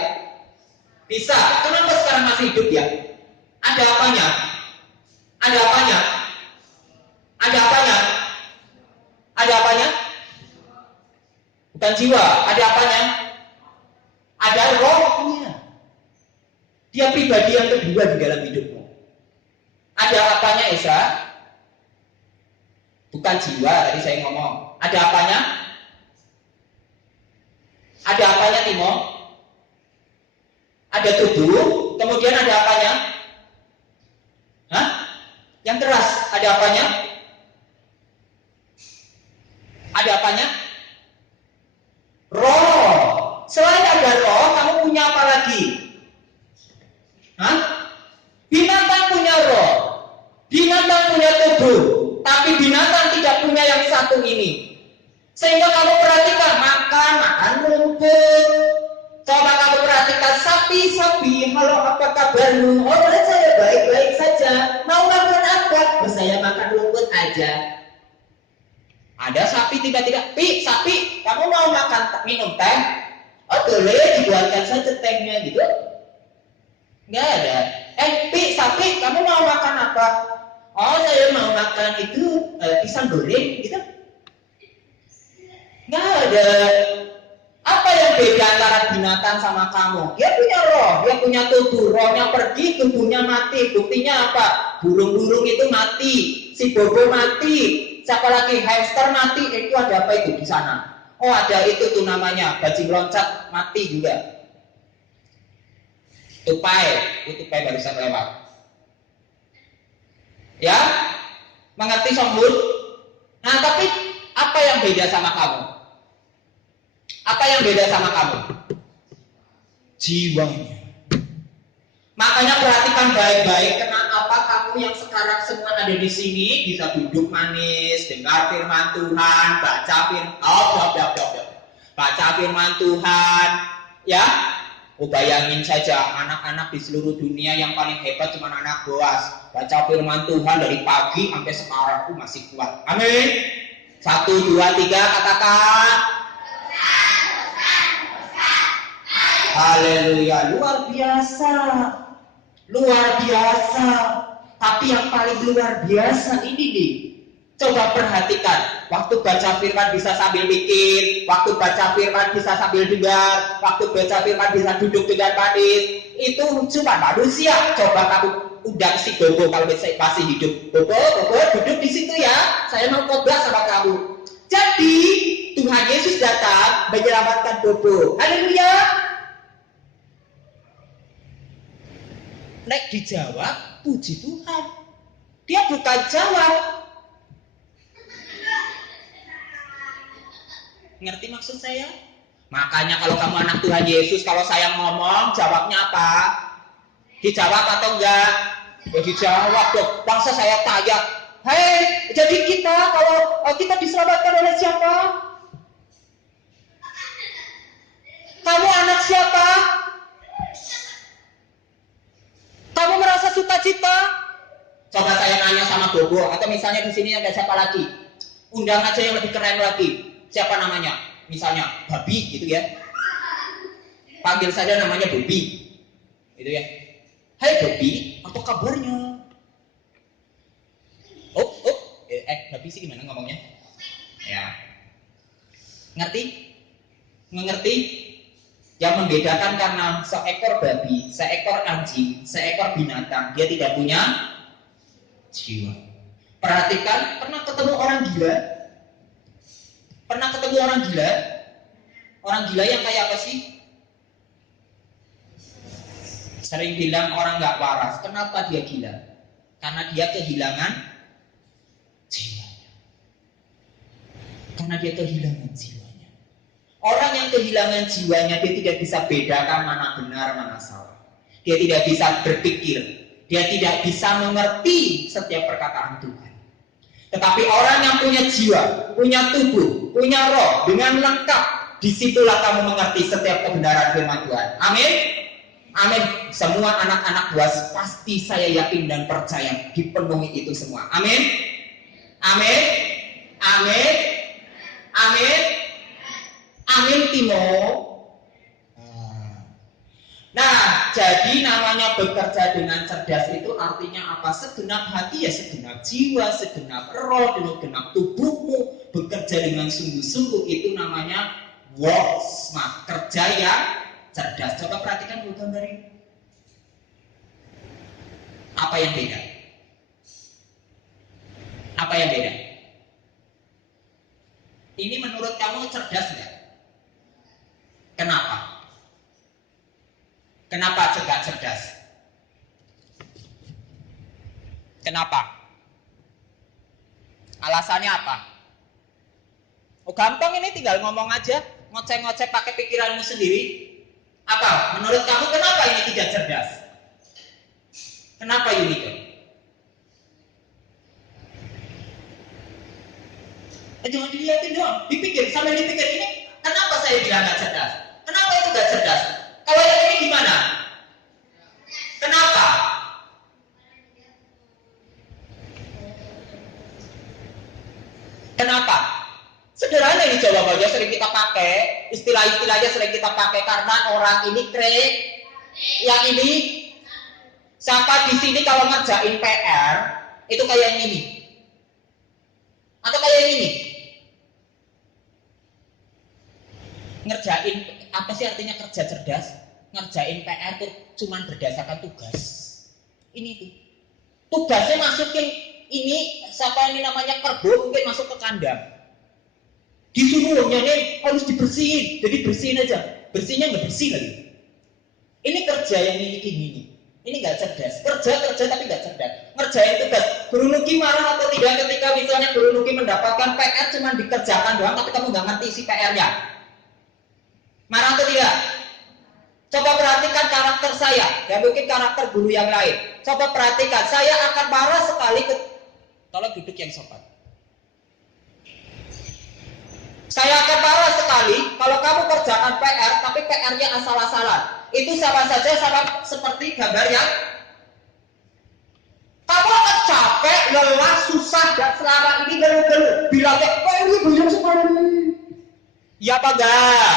Bisa. Kenapa sekarang masih hidup ya? Ada apanya? Ada apanya? Ada apanya? Ada apanya? Bukan jiwa. Ada apanya? Ada rohnya. Dia pribadi yang kedua di dalam hidupmu. Ada apanya Esa? Bukan jiwa, tadi saya ngomong. Ada apanya? Ada apanya Timo? Ada tubuh, kemudian ada apanya? Hah? Yang keras, ada apanya? Ada apanya? Roh. Selain ada roh, kamu punya apa lagi? Hah? Binatang punya roh. Binatang punya tubuh. Tapi binatang tidak punya yang satu ini. Sehingga kamu perhatikan, makan rumput. Coba kamu perhatikan sapi. Halo, apa kabarmu? Oh, saya baik-baik saja. Mau makan apa? Oh, saya makan rumput aja. Ada sapi tiba-tiba, sapi, kamu mau minum teh? Oh, boleh, dibuatkan saja tehnya gitu. Nggak ada. Sapi, kamu mau makan apa? Oh, saya mau makan itu pisang goreng gitu. Nggak ada. Apa yang beda antara binatang sama kamu? Dia punya roh, dia punya tubuh. Rohnya pergi, tubuhnya mati. Buktinya apa? Burung-burung itu mati, si bobo mati, siapa lagi? Hamster mati. Itu ada apa itu di sana? Oh, ada itu tuh namanya bajing loncat mati juga. Tupai barusan lewat. Ya, mengerti Songhun? Nah, tapi apa yang beda sama kamu? Apa yang beda sama kamu? Jiwanya. Makanya perhatikan baik-baik, kenapa kamu yang sekarang semua ada di sini bisa duduk manis, dengar firman Tuhan, baca firman Tuhan, ya. Oh, bayangin saja anak-anak di seluruh dunia yang paling hebat cuma anak Boas. Baca firman Tuhan dari pagi sampai sekarang masih kuat. Amin. 1, 2, 3 katakan. Haleluya, luar biasa. Tapi yang paling luar biasa ini nih. Coba perhatikan, waktu baca firman bisa sambil mikir, waktu baca firman bisa sambil dengar, waktu baca firman bisa duduk dengan manis. Itu cuma manusia. Coba kamu undang si Bobo kalau masih hidup. Bobo, duduk di situ ya. Saya mau khotbah sama kamu. Jadi Tuhan Yesus datang menyelamatkan Bobo. Haleluya. Nek dijawab, puji Tuhan. Dia bukan jawab. Ngerti maksud saya? Makanya kalau kamu anak Tuhan Yesus, kalau saya ngomong, jawabnya apa? Dijawab atau enggak? Ya dijawab dong. Bangsa saya tanya, hei, jadi kita kalau kita diselamatkan oleh siapa? Kamu anak siapa? Kamu merasa sukacita? Coba saya nanya sama Bobo, atau misalnya di sini ada siapa lagi? Undang aja yang lebih keren lagi. Siapa namanya? Misalnya Babi gitu ya. Panggil saja namanya Bobi. Gitu ya. Hai Bobi, apa kabarnya? Babi sih gimana ngomongnya? Ya. Ngerti? Mengerti? Yang membedakan karena seekor babi, seekor anjing, seekor binatang, dia tidak punya jiwa. Perhatikan, pernah ketemu orang gila? Pernah ketemu orang gila? Orang gila yang kayak apa sih? Sering bilang orang gak waras. Kenapa dia gila? Karena dia kehilangan jiwanya. Karena dia kehilangan jiwanya. Orang yang kehilangan jiwanya, dia tidak bisa bedakan mana benar, mana salah. Dia tidak bisa berpikir. Dia tidak bisa mengerti setiap perkataan Tuhan. Tetapi orang yang punya jiwa, punya tubuh, punya roh, dengan lengkap, disitulah kamu mengerti setiap kebenaran firman Tuhan. Amin. Amin. Semua anak-anak Boas pasti saya yakin dan percaya dipenuhi itu semua. Amin. Amin. Amin. Amin. Amin Timo. Nah, jadi namanya bekerja dengan cerdas itu artinya apa? Segenap hati ya segenap jiwa, segenap roh, segenap tubuhmu bekerja dengan sungguh-sungguh, itu namanya work smart, kerja yang cerdas. Coba perhatikan gambar ini. Apa yang beda? Apa yang beda? Ini menurut kamu cerdas nggak? Kenapa? Kenapa nggak cerdas? Kenapa? Alasannya apa? Oh gampang, ini tinggal ngomong aja, ngoceh-ngoceh pakai pikiranmu sendiri. Apa? Menurut kamu kenapa ini tidak cerdas? Kenapa Yunito? Jangan dilihatin doang, dipikir, sambil dipikir ini kenapa saya bilang nggak cerdas? Kenapa itu nggak cerdas? Kalau yang ini gimana? Kenapa? Kenapa? Sederhana ini jawabannya, sering kita pakai, istilah-istilahnya sering kita pakai karena orang ini keren, yang ini siapa di sini kalau ngerjain PR itu kayak yang ini atau kayak yang ini? Ngerjain apa sih artinya kerja cerdas? Ngerjain PR tuh cuman berdasarkan tugas. Ini tuh tugasnya masukin ini, siapa ini namanya kerbau mungkin masuk ke kandang, disuruhnya nih harus dibersihin, jadi bersihin aja, bersihnya nggak bersih lagi. Ini kerja yang ini nggak cerdas, kerja tapi nggak cerdas. Ngerjain tugas, Guru Nuki marah atau tidak ketika misalnya Guru Nuki mendapatkan PR cuma dikerjakan doang tapi kamu nggak ngerti isi PR-nya? Marah atau tidak? Coba perhatikan karakter saya, ya mungkin karakter guru yang lain. Coba perhatikan, saya akan marah sekali tolong duduk yang sopan. Saya akan marah sekali kalau kamu kerjakan PR tapi PR-nya asal-asalan. Itu sama saja sama seperti gambar yang kamu akan capek, lelah, susah dan selama ini ngeluh-ngeluh. Bilangnya, kok ini banyak sekali. Ya apa enggak?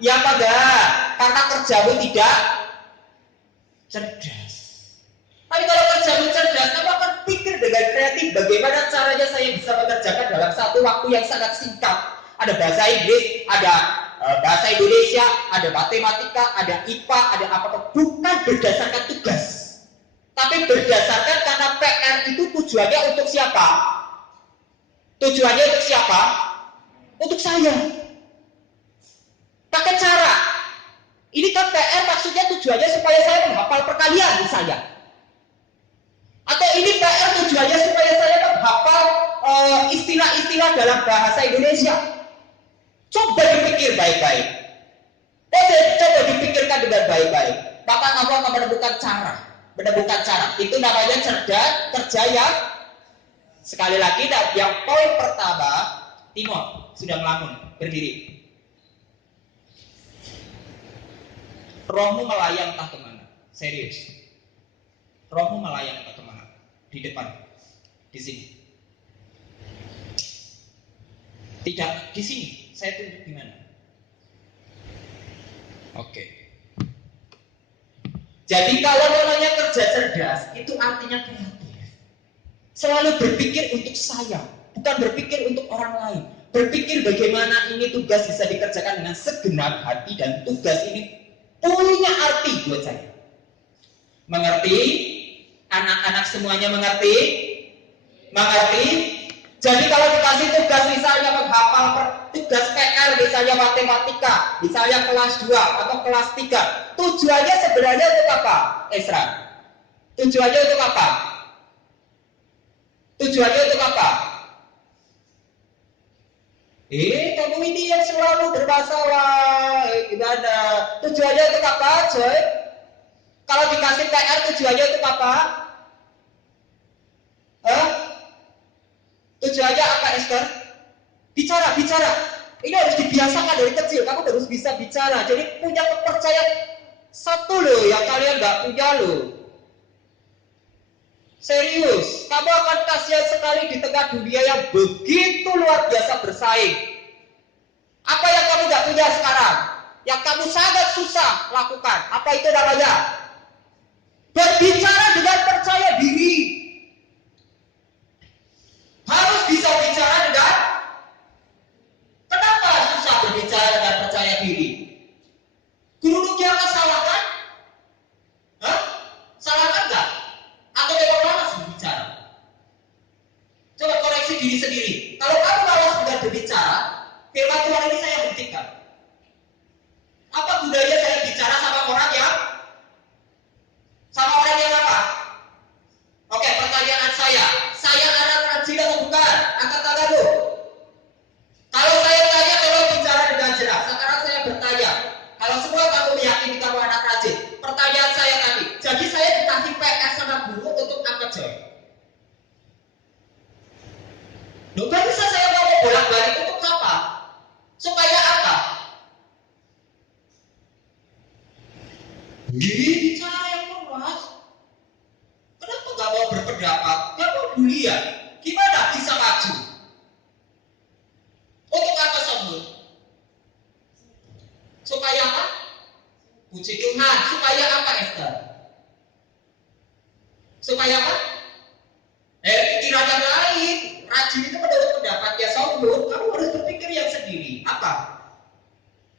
Ya apa enggak? Karena kerjamu tidak cerdas. Tapi kalau kerjamu cerdas, kamu akan pikir dengan kreatif bagaimana caranya saya bisa mengerjakan dalam satu waktu yang sangat singkat. Ada bahasa Inggris, ada bahasa Indonesia, ada matematika, ada IPA, ada apa-apa. Bukan berdasarkan tugas, tapi berdasarkan karena PR itu tujuannya untuk siapa? Tujuannya untuk siapa? Untuk saya. Pakai cara. Ini kan PR maksudnya tujuannya supaya saya menghafal perkalian misalnya. Atau ini PR tujuannya supaya saya menghafal istilah-istilah dalam bahasa Indonesia. Coba dipikir baik-baik. Coba dipikirkan dengan baik-baik. Maka kamu akan menemukan cara. Itu namanya cerdas, kerja yang sekali lagi yang poin pertama, Timon sudah melamun, berdiri. Rohmu melayang entah kemana. Serius. Rohmu melayang entah kemana. Di depan. Di sini. Tidak di sini. Saya tunjuk di mana. Oke. Jadi kalau namanya kerja cerdas, itu artinya kreatif. Selalu berpikir untuk saya, bukan berpikir untuk orang lain. Berpikir bagaimana ini tugas bisa dikerjakan dengan segenap hati dan tugas ini punya arti buat saya. Mengerti? Anak-anak semuanya mengerti? Mengerti? Jadi kalau dikasih tugas misalnya menghafal tugas PR misalnya matematika, misalnya kelas 2 atau kelas 3, tujuannya sebenarnya untuk apa? Esra. Tujuannya untuk apa? Tujuannya untuk apa? Kamu ini yang selalu bermasalah. Gimana? Tujuannya untuk apa, coy? Kalau dikasih PR tujuannya untuk apa? Tujuannya apa, Esther? Bicara. Ini harus dibiasakan dari kecil. Kamu harus bisa bicara. Jadi punya kepercayaan. Satu loh yang kalian nggak punya loh. Serius, kamu akan kasihan sekali di tengah dunia yang begitu luar biasa bersaing. Apa yang kamu nggak punya sekarang? Yang kamu sangat susah lakukan. Apa itu namanya? Berbicara dengan percaya diri. Harus bisa bicara dengan. Kenapa susah berbicara dengan percaya diri? Guru Nuki akan salah kan? Salah kan nggak? Atau Bicara yang luas. Kenapa nggak mau berpendapat? Nggak mau mulia? Gimana bisa maju? Untuk apa sombong? Supaya apa? Puji Tuhan. Supaya apa, Esther? Supaya apa? Pikiran yang lain. Rajin itu menurut pendapat ya sombong. Kamu harus berpikir yang sendiri. Apa?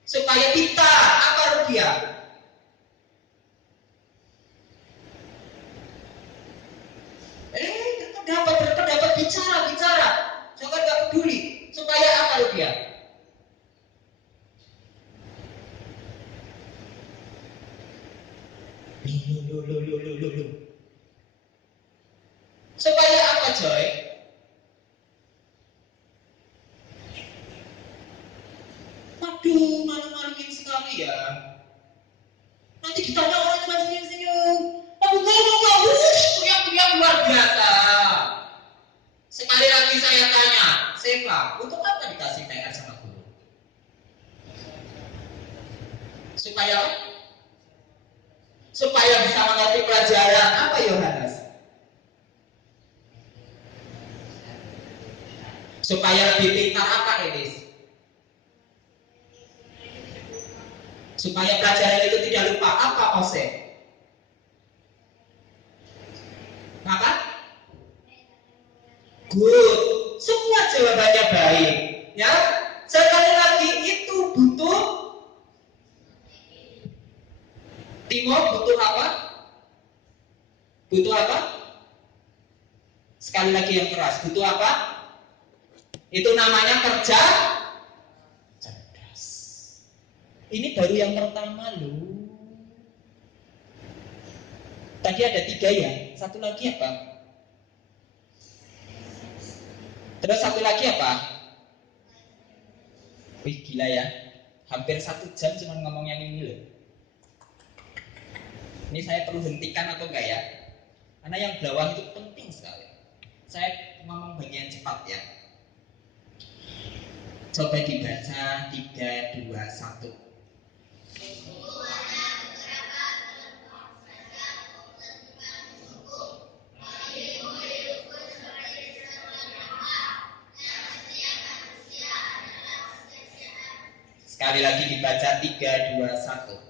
Supaya kita apa rupiah? Berpendapat bicara. Jangan nggak peduli. Supaya apa rupiah? Loh. Supaya apa, Joy? Waduh, malu-maluin sekali ya. Nanti ditanya orang cuma senyum-senyum. Aku ngomong, teriak-teriak luar biasa. Sekali lagi saya tanya, Seva, untuk apa dikasih PR sama guru? Supaya apa? Supaya bisa mengerti pelajaran. Apa, Yohanes? Supaya lebih pintar apa, Elis? Supaya pelajaran itu tidak lupa. Apa, Ose? Apa? Good. Semua jawabannya baik. Ya. Sekali lagi itu butuh Timo, butuh apa? Butuh apa? Sekali lagi yang keras. Butuh apa? Itu namanya kerja cerdas. Ini baru yang pertama loh. Tadi ada 3 ya. Satu lagi apa? Terus satu lagi apa? Wih gila ya. Hampir 1 jam cuma ngomong yang ini loh. Ini saya perlu hentikan atau enggak ya? Karena yang bawah itu penting sekali. Saya ngomong bagian cepat ya. Coba dibaca 3, 2, 1. Sekali lagi dibaca 3, 2, 1.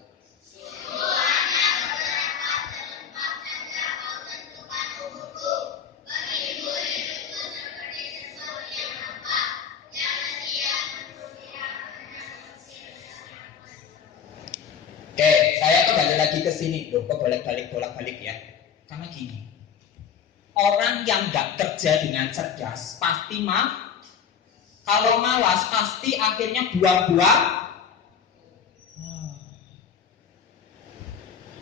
Oke, saya kembali lagi ke sini. Loh, kok bolak-balik ya? Karena gini, orang yang nggak kerja dengan cerdas pasti kalau malas pasti akhirnya buang-buang.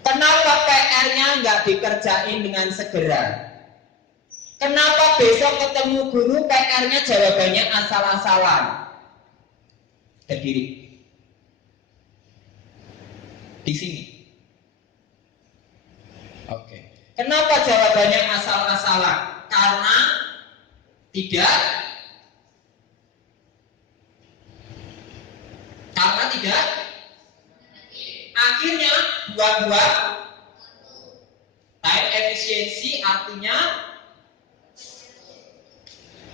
Kenapa PR-nya nggak dikerjain dengan segera? Kenapa besok ketemu guru PR-nya jawabannya asal-asalan? Berdiri. Di sini. Oke. Kenapa jawabannya asal-asalan? Karena tidak akhirnya buang-buang time efficiency. Artinya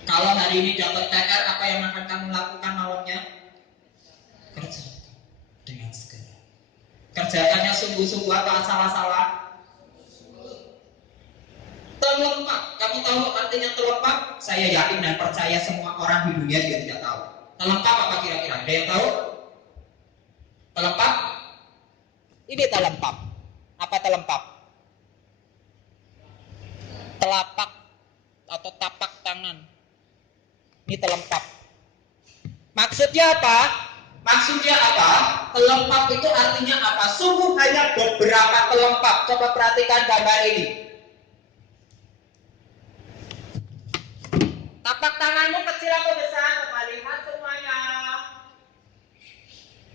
kalau hari ini dapat PR, apa yang akan kamu lakukan malamnya? Kerja dengan segera. Kerjakannya sungguh-sungguh atau asal-asalan? Terlempap. Kamu tahu artinya terlempap? Saya yakin dan percaya semua orang di dunia juga tidak tahu. Terlempap apa kira-kira? Ada yang tahu? Terlempap? Ini terlempap. Apa terlempap? Telapak atau tapak tangan. Ini terlempap. Maksudnya apa? Telempap itu artinya apa? Sungguh hanya beberapa telempap. Coba perhatikan gambar ini. Tapak tanganmu kecil atau besar? Coba lihat semuanya.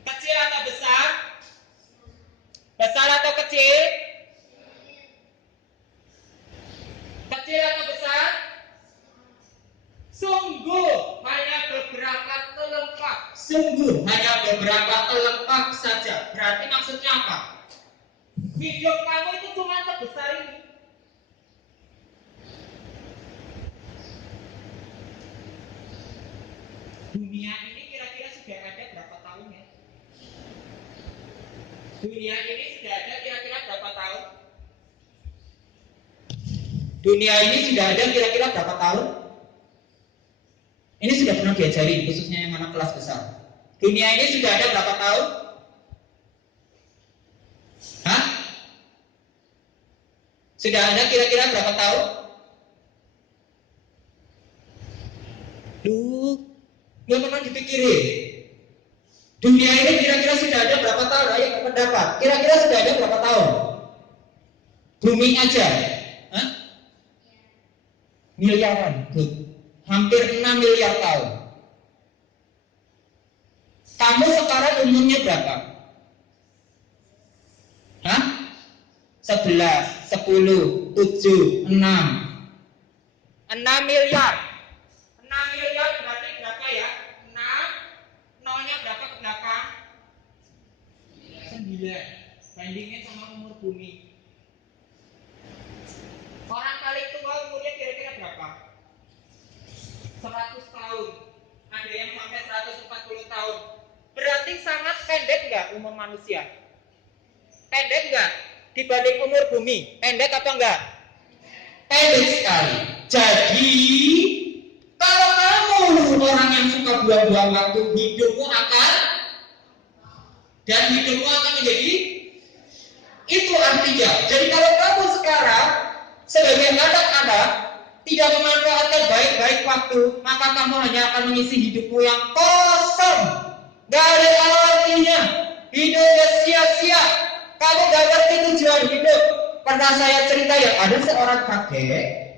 Kecil atau besar? Besar atau kecil? Kecil atau besar? Sungguh hanya beberapa telempap saja. Berarti maksudnya apa? Hidup kamu itu cuma sebesar ini. Dunia ini kira-kira sudah ada berapa tahun ya? Dunia ini sudah ada kira-kira berapa tahun? Dunia ini sudah ada kira-kira berapa tahun? Ini sudah pernah diajari, khususnya yang mana kelas besar. Dunia ini sudah ada berapa tahun? Hah? Sudah ada kira-kira berapa tahun? Nggak pernah dipikirin. Dunia ini kira-kira sudah ada berapa tahun? Ayo pendapat. Kira-kira sudah ada berapa tahun? Bumi aja. Hah? Miliaran. Hampir 6 miliar tahun. Kamu sekarang umurnya berapa? Hah? 11, 10, 7, 6. 6 miliar. 6 miliar berarti berapa ya? 6. Nolnya berapa ke belakang? 9. Bandingin sama umur bumi. Orang paling tua umurnya kira-kira berapa? 100 tahun. Ada yang sampai 140 tahun. Berarti sangat pendek nggak umur manusia? Pendek nggak dibanding umur bumi? Pendek apa enggak? Pendek sekali. Jadi kalau kamu orang yang suka buang-buang waktu, hidupmu akan menjadi itu artinya. Jadi kalau kamu sekarang sebagai anak-anak tidak memanfaatkan baik-baik waktu, maka kamu hanya akan mengisi hidupmu yang kosong, gak ada artinya. Hidupnya sia-sia. Kamu gak ngerti tujuan hidup. Pernah saya cerita ya, ada seorang kakek.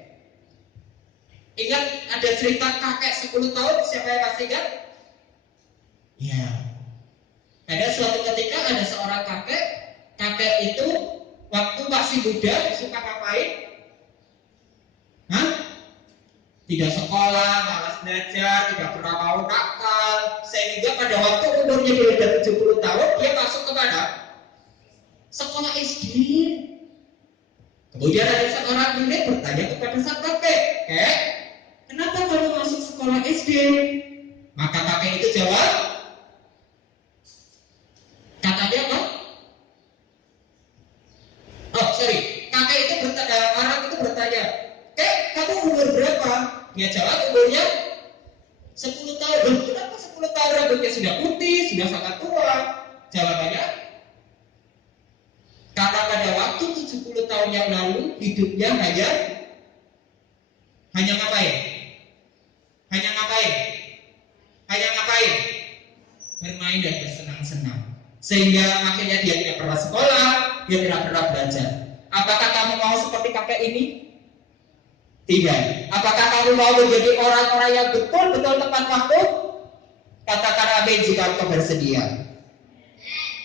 Ingat ada cerita kakek 10 tahun, siapa yang masih ingat? Ya. Ada suatu ketika ada seorang kakek itu waktu masih muda suka ngapain? Hah? Tidak sekolah, malas belajar, tidak pernah mau nakal, sehingga pada waktu umurnya dia sudah 70 tahun, dia masuk ke mana? Sekolah SD. Kemudian ada seorang murid bertanya kepada sang kakek, "Kek, kenapa kamu masuk sekolah SD?" Maka kakek itu jawab, katanya apa? Kakek itu bertanya, orang itu bertanya, "Kek, kamu umur berapa?" Dia jawab umurnya 10 tahun. Kenapa 10 tahun? Rambutnya sudah putih, sudah sangat tua. Jawabannya, karena pada waktu 70 tahun yang lalu hidupnya hanya ngapain? Bermain dan bersenang-senang. Sehingga akhirnya dia tidak pernah sekolah, dia tidak pernah belajar. Apakah kamu mau seperti kakek ini? Tidak. Apakah kamu mau menjadi orang-orang yang betul-betul tepat waktu? Katakan amin jika engkau bersedia.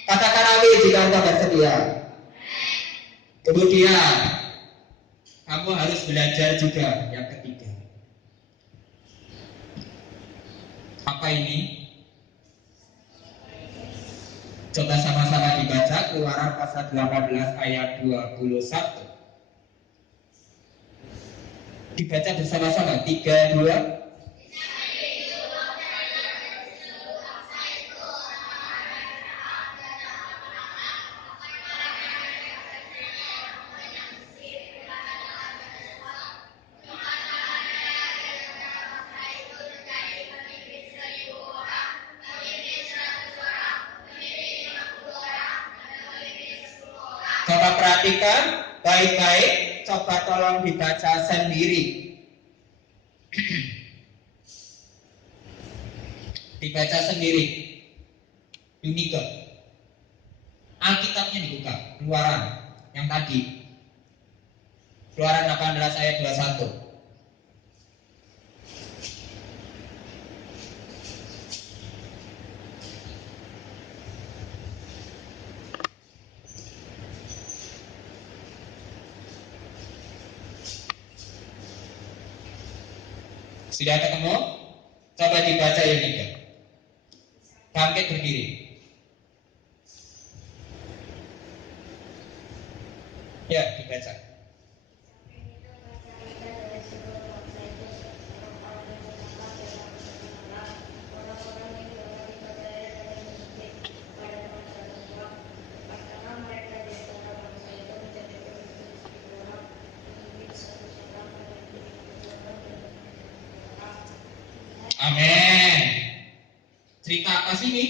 Katakan amin jika engkau bersedia. Kemudian kamu harus belajar juga yang ketiga. Apa ini? Coba sama-sama dibaca Keluaran pasal 18 ayat 21. Dibaca bersama-sama 3, 2. Coba perhatikan baik-baik, coba tolong dibaca sendiri. Dibaca sendiri. Unika. Alkitabnya dibuka, Keluaran yang tadi. Keluaran 18 ayat 21. Sudah ketemu? Coba dibaca Unika. Bangkit berdiri. Ya, dibaca. Amin. Cerita apa sih ini?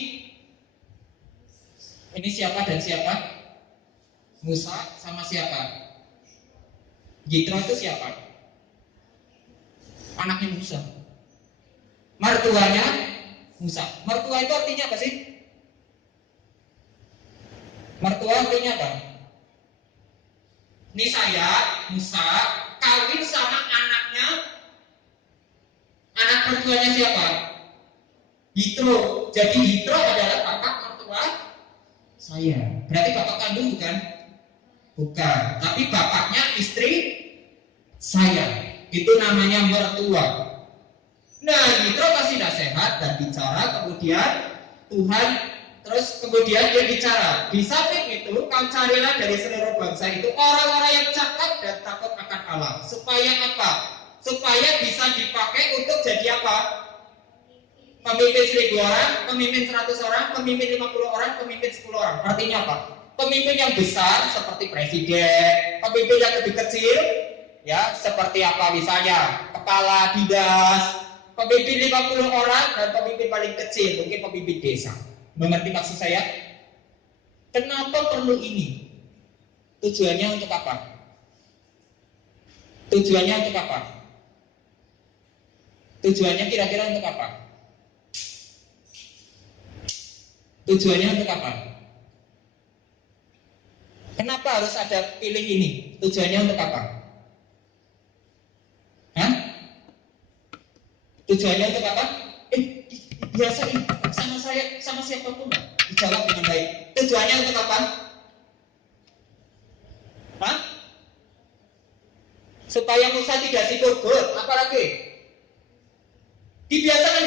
Ini siapa dan siapa? Musa sama siapa? Yitro itu siapa? Anaknya Musa. Mertuanya Musa. Mertua itu artinya apa sih? Mertua artinya apa? Ini saya, Musa, kawin sama anaknya. Anak mertuanya siapa? Yitro. Jadi Yitro adalah bapak mertua saya. Berarti bapak kandung bukan? Bukan. Tapi bapaknya istri saya. Itu namanya mertua. Nah, Yitro pasti tidak sehat dan bicara, kemudian Tuhan terus kemudian dia bicara. Di samping itu, kau carilah dari seluruh bangsa itu orang-orang yang cakap dan takut akan Allah. Supaya apa? Supaya bisa dipakai untuk jadi apa? Pemimpin 1000 orang, pemimpin 100 orang, pemimpin 50 orang, pemimpin 10 orang. Artinya apa? Pemimpin yang besar seperti presiden, pemimpin yang lebih kecil, ya seperti apa misalnya kepala dinas, pemimpin 50 orang dan pemimpin paling kecil, mungkin pemimpin desa. Mengerti maksud saya? Kenapa perlu ini? Tujuannya untuk apa? Tujuannya untuk apa? Tujuannya kira-kira untuk apa? Tujuannya untuk apa? Kenapa harus ada pilih ini? Tujuannya untuk apa? Hah? Tujuannya untuk apa? Biasa ini sama saya, sama siapapun dijawab dengan baik. Tujuannya untuk apa? Hah? Supaya Musa tidak sibuk, apalagi? Dibiasakan,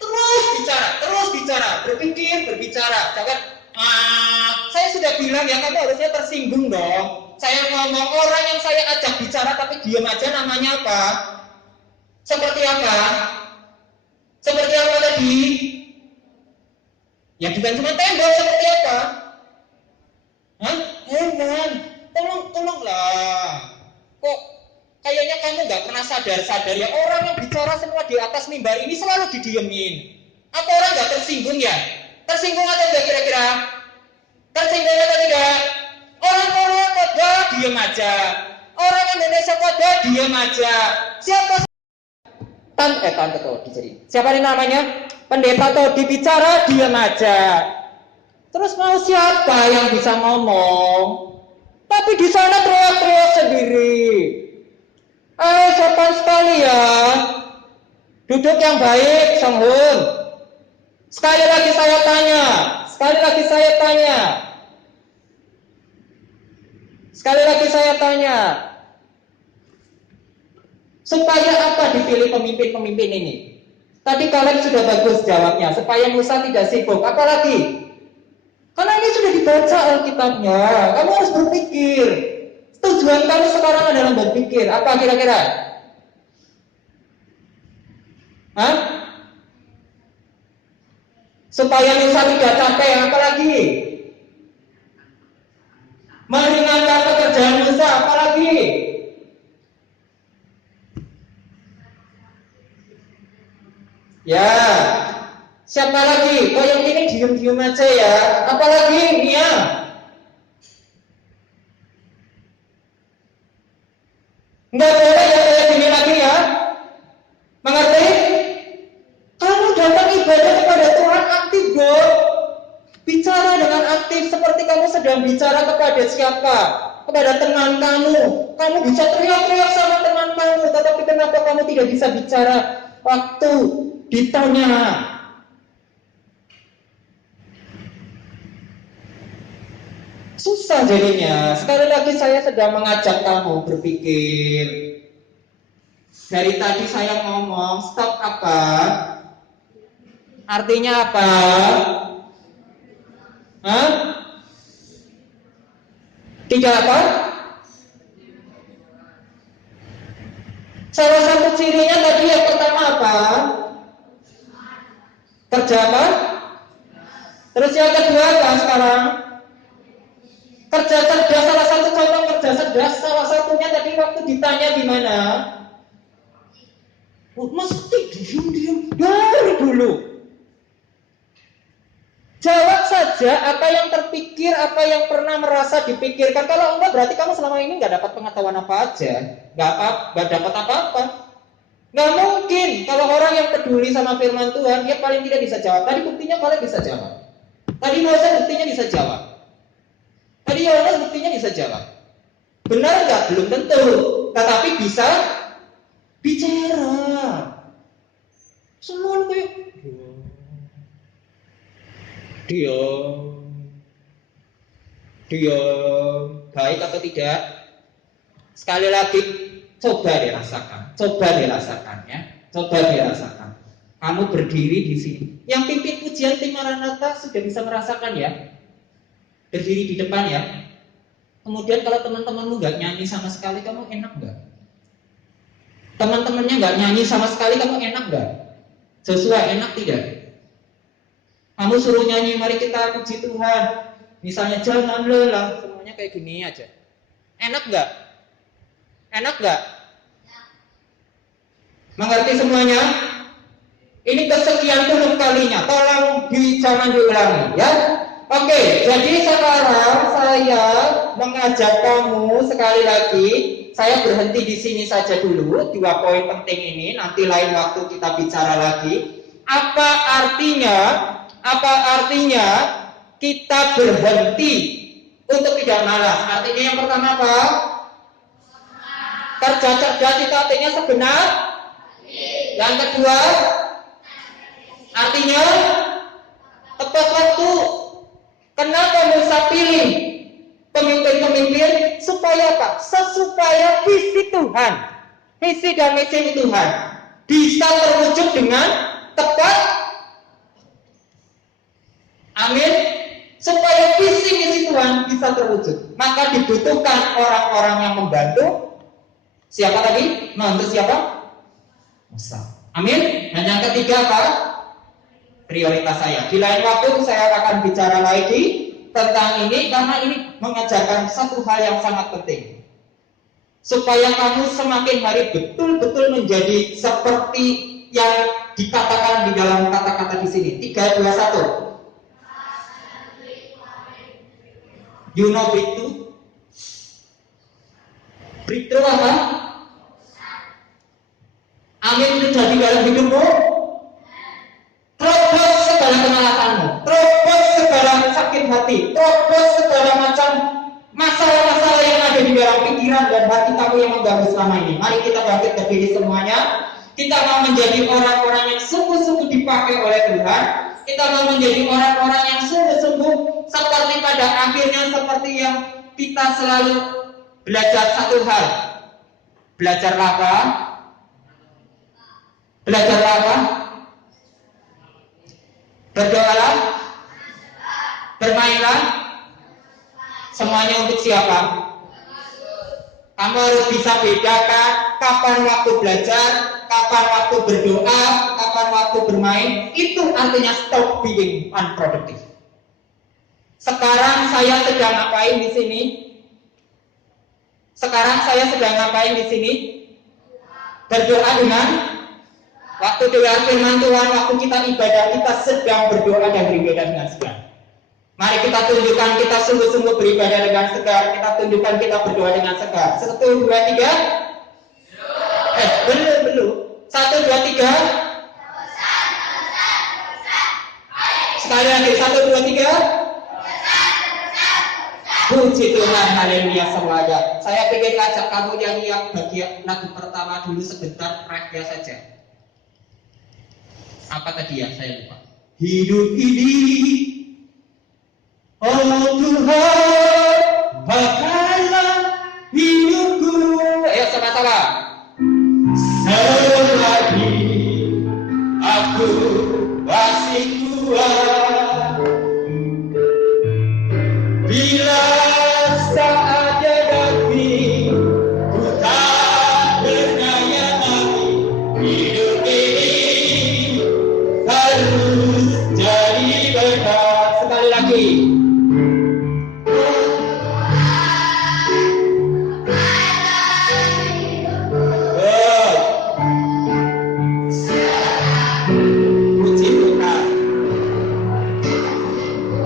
terus bicara, berpikir, berbicara. Jangan, saya sudah bilang ya, kamu harusnya tersinggung dong. Saya ngomong orang yang saya ajak bicara tapi diam aja, namanya apa? Seperti apa? Seperti apa tadi? Ya bukan cuma tembok, seperti apa? Hah? Heran. Tolonglah. Kok kayaknya kamu nggak pernah sadar ya, orang yang bicara semua di atas mimbar ini selalu didiemin. Apa orang nggak tersinggung ya? Tersinggung atau enggak kira-kira? Tersinggung atau tidak? Orang Korea khotbah diem aja. Orang Indonesia khotbah diem aja. Siapa? Tante tuh dijadi. Siapa ini namanya? Pendeta tuh dibicara diem aja. Terus mau siapa yang bisa ngomong? Tapi di sana teriak-teriak sendiri. Sopan sekali ya. Duduk yang baik, Songhun. Sekali lagi saya tanya. Supaya apa dipilih pemimpin-pemimpin ini? Tadi kalian sudah bagus jawabnya. Supaya Musa tidak sibuk. Apalagi? Karena ini sudah dibaca Alkitabnya. Kamu harus berpikir. Tujuan kamu sekarang adalah berpikir. Apa kira-kira? Hah? Supaya Musa tidak capek. Apalagi? Meringankan pekerjaan Musa. Apalagi? Ya, siapa lagi? Kok yang ini diem-diem aja ya? Apalagi Mia? Enggak boleh ya kayak gini lagi ya? Mengerti? Kamu datang ibadah kepada Tuhan aktif dong. Bicara dengan aktif seperti kamu sedang bicara kepada siapa? Kepada teman kamu. Kamu bisa teriak-teriak sama teman kamu, tetapi kenapa kamu tidak bisa bicara waktu ditanya? Susah jadinya. Sekali lagi saya sedang mengajak kamu berpikir. Dari tadi saya ngomong stop apa? Artinya apa? Hah? Tidak apa? cirinya tadi yang pertama apa? Kerja apa? Terus yang kedua apa sekarang? Kerja cerdas. Salah satu contoh kerja cerdas, salah satunya tadi waktu ditanya di mana? Mesti diam dari dulu. Jawab saja apa yang terpikir, apa yang pernah merasa dipikirkan. Kalau enggak berarti kamu selama ini nggak dapat pengetahuan apa aja, nggak dapat apa-apa. Nggak mungkin kalau orang yang peduli sama firman Tuhan, dia paling tidak bisa jawab. Tadi buktinya kalian bisa jawab. Tadi Moses buktinya bisa jawab. Tadi Yohanes buktinya bisa jawab. Benar nggak? Belum tentu. Tetapi bisa bicara. Semua kayak diam. Baik atau tidak? Sekali lagi, coba dirasakan ya. Coba dirasakan. Kamu berdiri di sini. Yang pimpin pujian tim Maranatha sudah bisa merasakan ya. Berdiri di depan ya. Kemudian kalau teman-temanmu nggak nyanyi sama sekali, kamu enak nggak? Teman-temannya nggak nyanyi sama sekali, kamu enak nggak? Joshua enak tidak? Kamu suruh nyanyi, mari kita puji Tuhan. Misalnya jangan lelah, semuanya kayak gini aja. Enak nggak? Enak nggak? Mengerti semuanya? Ini kesekian puluh kalinya. Tolong jangan diulangi, ya. Oke, jadi sekarang saya mengajak kamu sekali lagi. Saya berhenti di sini saja dulu. 2 poin penting ini. Nanti lain waktu kita bicara lagi. Apa artinya kita berhenti untuk tidak malas? Artinya yang pertama apa? Kerja cerdas itu artinya sebenar. Yang kedua, artinya tepat waktu. Kenapa Musa pilih pemimpin-pemimpin? Supaya apa? Supaya visi Tuhan, visi dan misi Tuhan bisa terwujud dengan tepat. Amin. Supaya visi misi Tuhan bisa terwujud, maka dibutuhkan orang-orang yang membantu. Siapa tadi? Membantu siapa? Musa. Amin. Dan yang ketiga apa? Prioritas saya. Di lain waktu saya akan bicara lagi tentang ini, karena ini mengajarkan satu hal yang sangat penting. Supaya kamu semakin hari betul-betul menjadi seperti yang dikatakan di dalam kata-kata di sini. 3, 2, 1. You know breakthrough? Breakthrough apa? Amin terjadi dalam hidupmu. Terobos segala kemalasanmu, terobos segala sakit hati, terobos segala macam masalah-masalah yang ada di dalam pikiran dan hati kamu yang mengganggu selama ini. Mari kita bangkit berdiri semuanya. Kita mau menjadi orang-orang yang sungguh-sungguh dipakai oleh Tuhan. Kita mau menjadi orang-orang yang sungguh-sungguh seperti pada akhirnya seperti yang kita selalu belajar satu hal. Belajarlah apa? Belajarlah apa? Berdoalah, bermainlah, semuanya untuk siapa? Kamu harus bisa bedakan kapan waktu belajar, kapan waktu berdoa, kapan waktu bermain. Itu artinya stop being unproductive. Sekarang saya sedang ngapain di sini? Berdoa dengan waktu dengar firman Tuhan, waktu kita ibadah, kita sedang berdoa dan beribadah dengan segar. Mari kita tunjukkan kita sungguh-sungguh beribadah dengan segar. Kita tunjukkan kita berdoa dengan segar. 1, 2, 3. Belum. 1, 2, 3. Sekali lagi. 1, 2, 3. Puji Tuhan, haleluya semuanya. Saya ingin ngajak kamu nyanyi yang bagian lagu pertama dulu sebentar, refnya saja. Apa tadi ya? Saya lupa. Hidup ini, oh Tuhan, pakailah hidupku. Ayo sama-sama. Selagi aku masih kuat, bila saatnya nanti ku tak berdaya lagi. lagi. Puji Tuhan.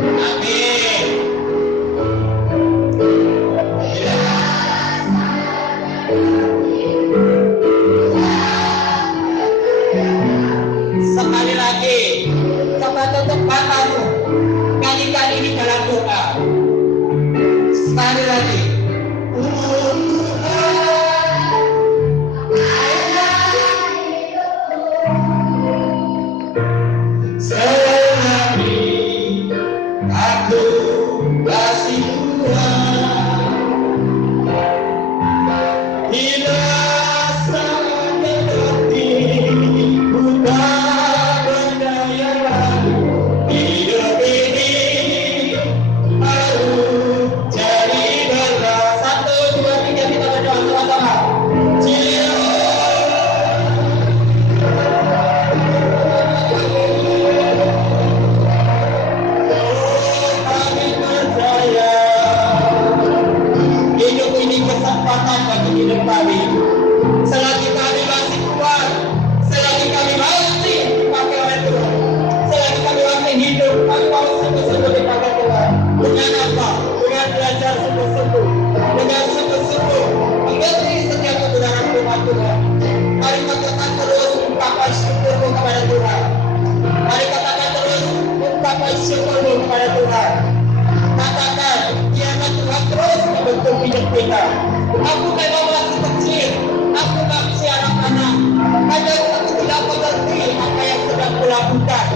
Amin. Sekali lagi, coba tutup matamu. Nyanyikan ini dalam doa. Sekali lagi. Selagi aku kasih Tuhan, bila sangat mengerti, bukan berdaya lagi. Hidup ini harus jadi berkah. 1, 2, 3 kita berdoa sama-sama. Kami percaya hidup ini kesempatan bagi hidup kami. Selagi kami masih kuat, selagi kami masih dipakai oleh Tuhan, selagi kami masih hidup, kami mau sungguh-sungguh dipakai Tuhan. Dengan apa? Dengan belajar sungguh-sungguh, dengan sungguh-sungguh mengerti setiap kebenaran firman Tuhan. Mari katakan terus ungkapan syukurmu kepada Tuhan. Mari katakan terus ungkapan syukurmu kepada Tuhan. Katakan, biarlah Tuhan terus membentuk hidup kita. Aku memang masih kecil, aku masih anak-anak. Kadang aku tidak mengerti apa yang sedang kulakukan.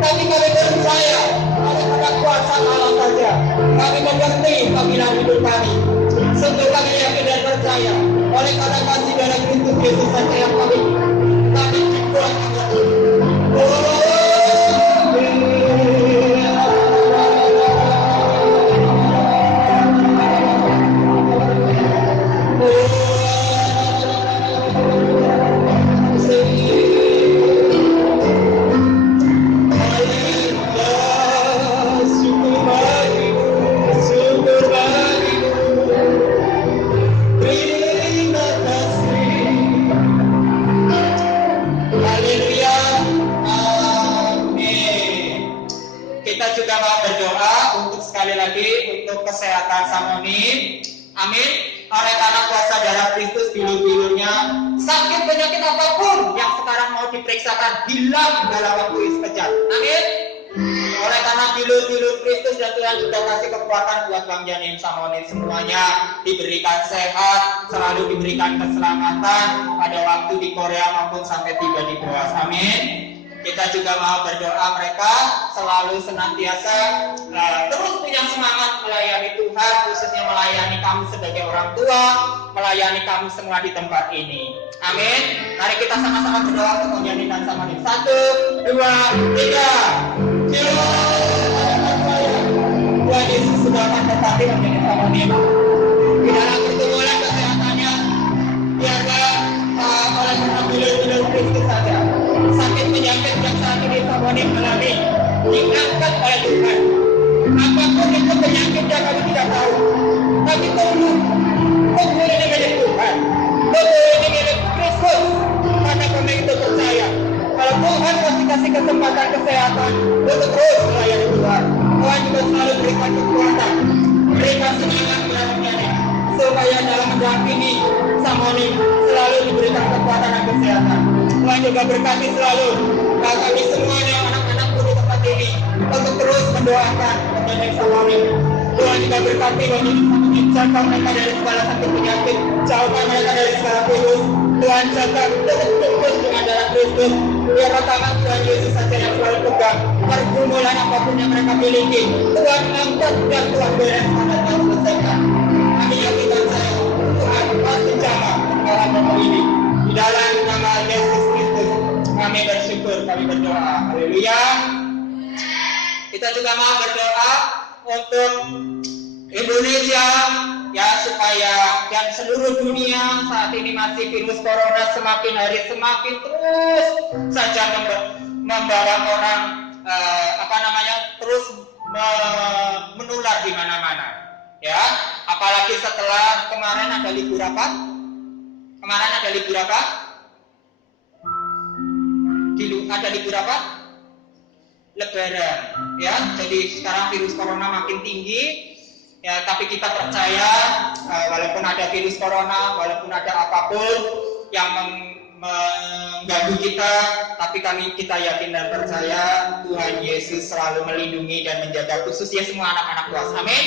Tapi kami percaya, kalau pada kuasa Allah saja, kami mengerti panggilan hidup kami. Sungguh kami yakin dan percaya, oleh karena kasih darah Kristus Yesus saja yang kami dibuat mengerti. Haleluya. Amin. Kita juga mau berdoa untuk sekali lagi untuk kesehatan Samonim. Amin. Oleh karena kuasa darah Kristus, bilu-bilunya, sakit penyakit apapun yang sekarang mau diperiksakan hilang dalam waktu sekejap. Amin. Oleh karena bilu-bilu Kristus dan Tuhan juga kasih kekuatan buat Bang Janim Samonim semuanya, diberikan sehat, selalu diberikan keselamatan pada waktu di Korea maupun sampai tiba di Boas. Amin. Kita juga mau berdoa mereka selalu senantiasa terus punya semangat melayani Tuhan, khususnya melayani kami sebagai orang tua, melayani kami semua di tempat ini. Amin. Mari kita sama-sama berdoa untuk menjadikan Samonim. 1, 2, 3. Tuhan Yesus sudah akan berkati menjadi Samonim. Di dalam pertumbuhan kesehatannya, biarlah oleh karena bilu-bilu Kristus saja, sakit penyakit yang saat ini Samonim alami diangkat oleh Tuhan. Apapun itu penyakitnya kami tidak tahu, tapi tunggu ini milik Tuhan, ini milik Kristus, karena kami itu percaya kalau Tuhan masih kasih kesempatan kesehatan untuk terus melayani Tuhan. Tuhan juga selalu berikan kekuatan, berikan semangat kepada kami supaya dalam mendampingi Samonim selalu diberikan kekuatan dan kesehatan. Tuhan juga berkati selalu kami semuanya, anak-anakku di tempat ini, untuk terus mendoakan mengenai Samonim. Tuhan juga berkati bagi Samonim, jaga mereka dari segala sakit penyakit, jauhkan mereka dari segala virus. Tuhan jaga terus dengan darah Kristus. Biar tangan Tuhan Yesus saja yang selalu pegang pergumulan apapun yang mereka miliki. Tuhan angkat dan Tuhan bereskan dan Tuhan selesaikan. Kami yakinkan saya, Tuhan pasti jaga dalam rumah ini. Di dalam nama Yesus Kristus kami bersyukur, kami berdoa. Haleluya. Kita juga mau berdoa untuk Indonesia, ya, supaya dan seluruh dunia saat ini masih virus corona semakin hari semakin terus saja membawa orang terus besar di mana-mana. Ya, apalagi setelah kemarin ada libur apa? Kemarin ada libur apa? Ada libur apa? Lebaran. Ya, jadi sekarang virus corona makin tinggi. Ya, tapi kita percaya walaupun ada virus corona, walaupun ada apapun yang mengganggu kita, tapi kita yakin dan percaya Tuhan Yesus selalu melindungi dan menjaga khususnya semua anak-anak Boas. Amin.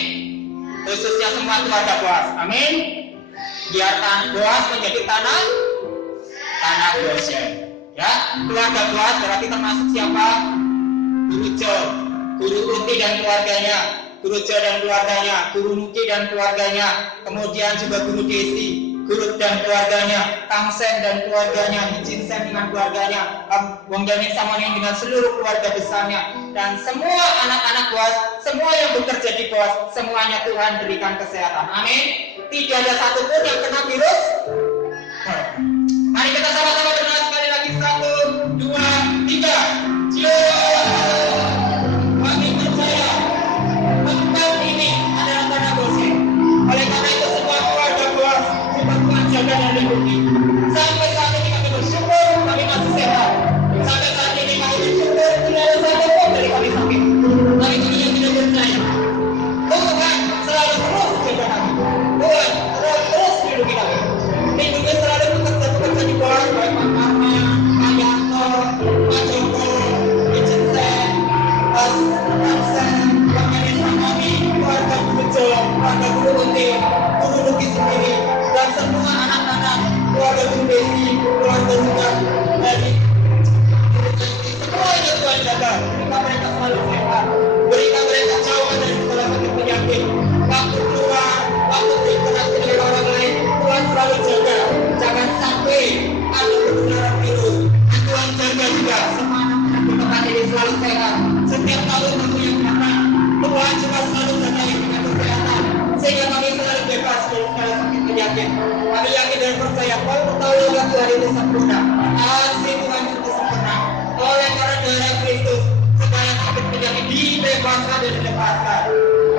Khususnya semua keluarga Boas. Amin. Biarkan Boas menjadi tanah Goshen. Ya, keluarga Boas berarti termasuk siapa? Guru Jo, Guru Uti dan keluarganya, Guru Jo dan keluarganya, Guru Nuki dan keluarganya, kemudian juga Guru Desi, Guru dan keluarganya, Kang Sen dan keluarganya, Ijin Sen dengan keluarganya, Wong Jamin Samoning dengan seluruh keluarga besarnya, dan semua anak-anak Boas, semua yang bekerja di Boas, semuanya Tuhan berikan kesehatan. Amin. Tidak ada satupun yang kena virus. Mari kita sama-sama berdoa sekali lagi. 1, 2, 3. Kami percaya tempat ini adalah tanah Goshen. Oleh karena itu semua keluarga Boas juga Tuhan jaga dan lindungi. Sampai saat ini kami bersyukur kami masih sehat. Sampai saat ini kami bersyukur tidak ada satupun dari kami sakit. Kami tentunya tidak percaya. Tuhan selalu terus jaga kami. Tuhan terus lindungi kami. Lindungi selalu pekerja-pekerja di Boas, baik Pak Karma, Pak Yanto, Pak Joko, Ijin Sen, Pak Sen, Pak Menis Ramani, keluarga Guru Jo, keluarga Guru Uti, Guru Nuki sendiri, dan semua anak-anak keluarga Guru Desi, keluarga juga dari semuanya Tuhan jaga. Berikan mereka selalu sehat, berikan mereka jauh dari segala sakit penyakit. Waktu keluar, waktu berinteraksi dengan orang lain, Tuhan selalu jaga. Jangan sampai ada penularan virus. Tuhan jaga juga semua anak-anak di tempat ini selalu sehat. Setiap tahun tentunya anak Tuhan juga selalu jaga dengan kesehatan, sehingga kami selalu bebas dari segala sakit penyakit. Kami yakin dan percaya kalau pertolongan Tuhan itu sempurna. Kasih Tuhan itu sempurna. Oleh karena darah Kristus, segala sakit penyakit dibebaskan dan dilepaskan.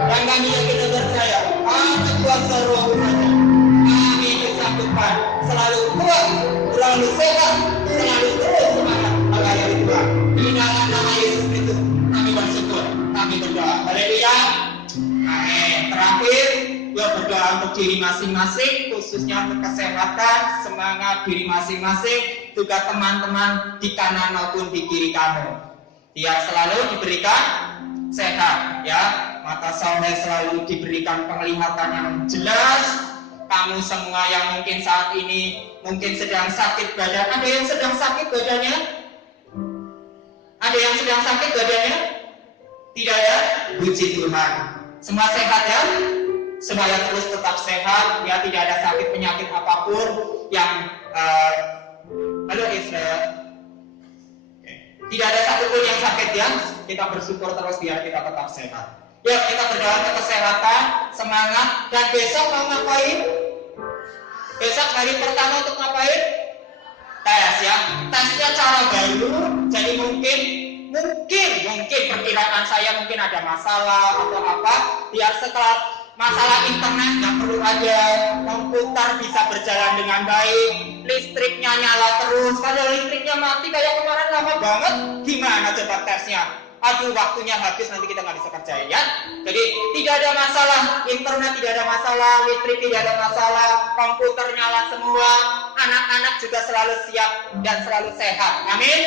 Dan kami yakin dan percaya anak kuasa Roh Tuhan, kami disambutkan selalu kuat, selalu sehat, selalu terus semangat melayani Tuhan. Di dalam nama Yesus Kristus kami bersyukur, kami berdoa. Haleluya. Amin. Terakhir, gue berdoa untuk diri masing-masing, khususnya untuk kesehatan, semangat diri masing-masing, juga teman-teman di kanan maupun di kiri kamu. Biar selalu diberikan sehat, ya. Mata sampai selalu diberikan penglihatan yang jelas. Kamu semua yang mungkin saat ini mungkin sedang sakit badan, ada yang sedang sakit badannya? Ada yang sedang sakit badannya? Tidak ya? Puji Tuhan. Semua sehat ya? Semuanya terus tetap sehat, ya, tidak ada sakit penyakit apapun yang halo Israel. Tidak ada satupun yang sakit ya. Kita bersyukur terus biar kita tetap sehat. Ya, kita berdoa untuk kesehatan, semangat, dan besok mau ngapain? Besok hari pertama untuk ngapain? Tes ya. Tesnya cara baru, jadi mungkin perkiraan saya mungkin ada masalah atau apa, biar setelah masalah internet nggak perlu ada, komputer bisa berjalan dengan baik, listriknya nyala terus. Kalau listriknya mati kayak kemarin lama banget, gimana coba tesnya? Aduh, waktunya habis, nanti kita nggak bisa kerjain ya. Jadi tidak ada masalah, internet tidak ada masalah, listrik tidak ada masalah, komputer nyala semua, anak-anak juga selalu siap dan selalu sehat. Amin.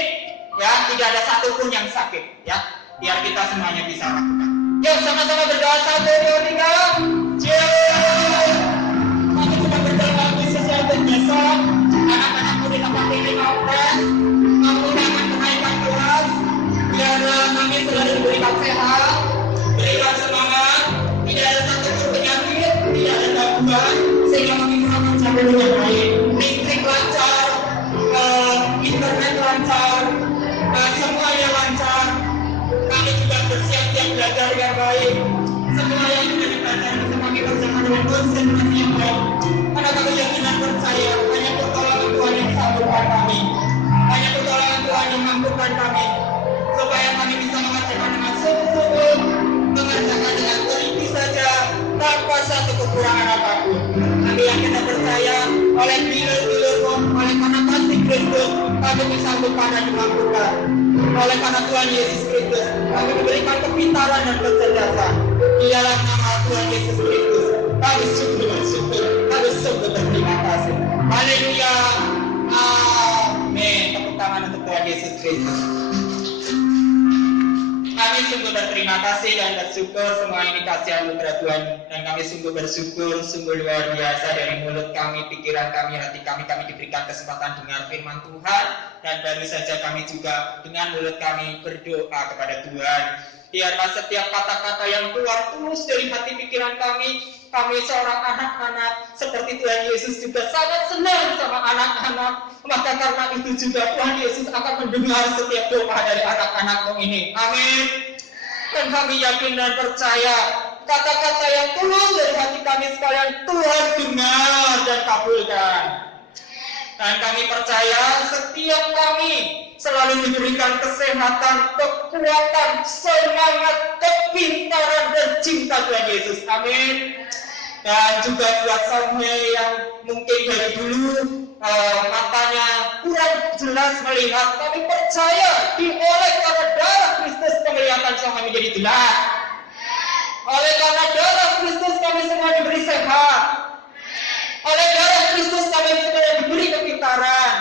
Ya, tidak ada satupun yang sakit ya. Biar kita semuanya bisa lakukan. Yuk sama-sama berdoa 1, 2, 3. Cheers. Kami sudah berdoa khususnya untuk besok. Anak-anakku di tempat ini mau tes, akan kenaikan kelas. Biar kami selalu diberikan sehat, berikan semangat, tidak ada satupun penyakit, tidak ada gangguan, sehingga kami bisa mencapai dengan baik. Listrik lancar, internet lancar, semuanya lancar. Kami juga bersiap-siap belajar dengan baik. Semua yang sudah dipelajari bisa kami kerjakan dengan konsentrasi yang baik. Karena kami yakin dan percaya hanya pertolongan Tuhan yang sambungkan kami, hanya pertolongan Tuhan yang mampukan kami, supaya kami bisa mengerjakan dengan sungguh-sungguh, mengerjakan dengan teliti oleh bilur-bilurmu, oleh karena kasih Kristus, kami bisa untuk pada dimampukan. Oleh karena Tuhan Yesus Kristus, kami diberikan kepintaran dan kecerdasan. Di dalam nama Tuhan Yesus Kristus, kami sungguh bersyukur, kami sungguh berterima kasih. Haleluya. Amin. Tepuk tangan untuk Tuhan Yesus Kristus. Kami sungguh berterima kasih dan bersyukur semua ini kasih anugerah Tuhan, dan kami sungguh bersyukur, sungguh luar biasa dari mulut kami, pikiran kami, hati kami diberikan kesempatan dengar firman Tuhan, dan baru saja kami juga dengan mulut kami berdoa kepada Tuhan. Biarlah setiap kata-kata yang keluar tulus dari hati pikiran kami seorang anak-anak seperti Tuhan Yesus juga sangat senang sama anak-anak. Maka karena itu juga Tuhan Yesus akan mendengar setiap doa dari anak-anakmu ini. Amin. Dan kami yakin dan percaya kata-kata yang tulus dari hati kami sekalian Tuhan dengar dan kabulkan. Dan kami percaya setiap kami selalu diberikan kesehatan, kekuatan, semangat, kepintaran dan cinta Tuhan Yesus. Amin. Dan juga buat Samuel yang mungkin dari dulu matanya kurang jelas melihat, kami percaya dioleh karena darah Kristus penglihatan kami menjadi jelas. Oleh karena darah Kristus kami semua diberi sehat. Oleh darah Kristus kami semua diberi kepintaran.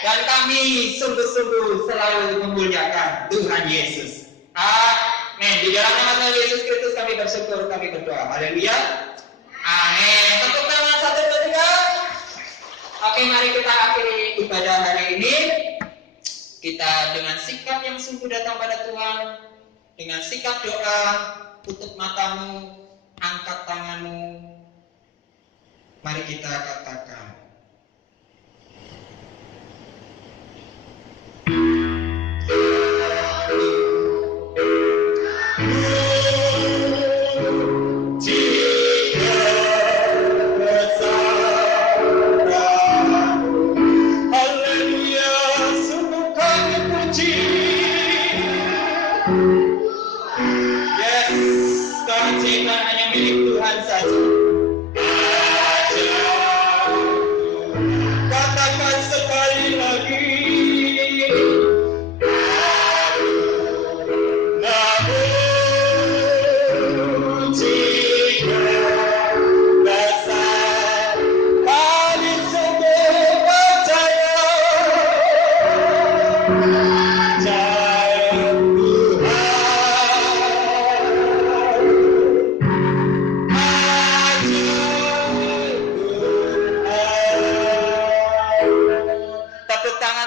Dan kami sungguh-sungguh selalu memuliakan Tuhan Yesus. Amin. Di dalam nama Tuhan Yesus Kristus kami bersyukur, kami berdoa. Haleluya. Amin. Tepuk tangan 1, 2, 3. Oke, mari kita akhiri ibadah hari ini. Kita dengan sikap yang sungguh datang pada Tuhan, dengan sikap doa, tutup matamu, angkat tanganmu. Mari kita katakan.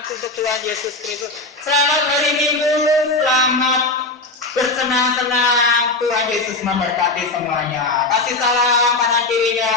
Untuk Tuhan Yesus Kristus. Selamat hari Minggu, selamat bersenang-senang. Tuhan Yesus memberkati semuanya. Kasih salam kanan kirinya.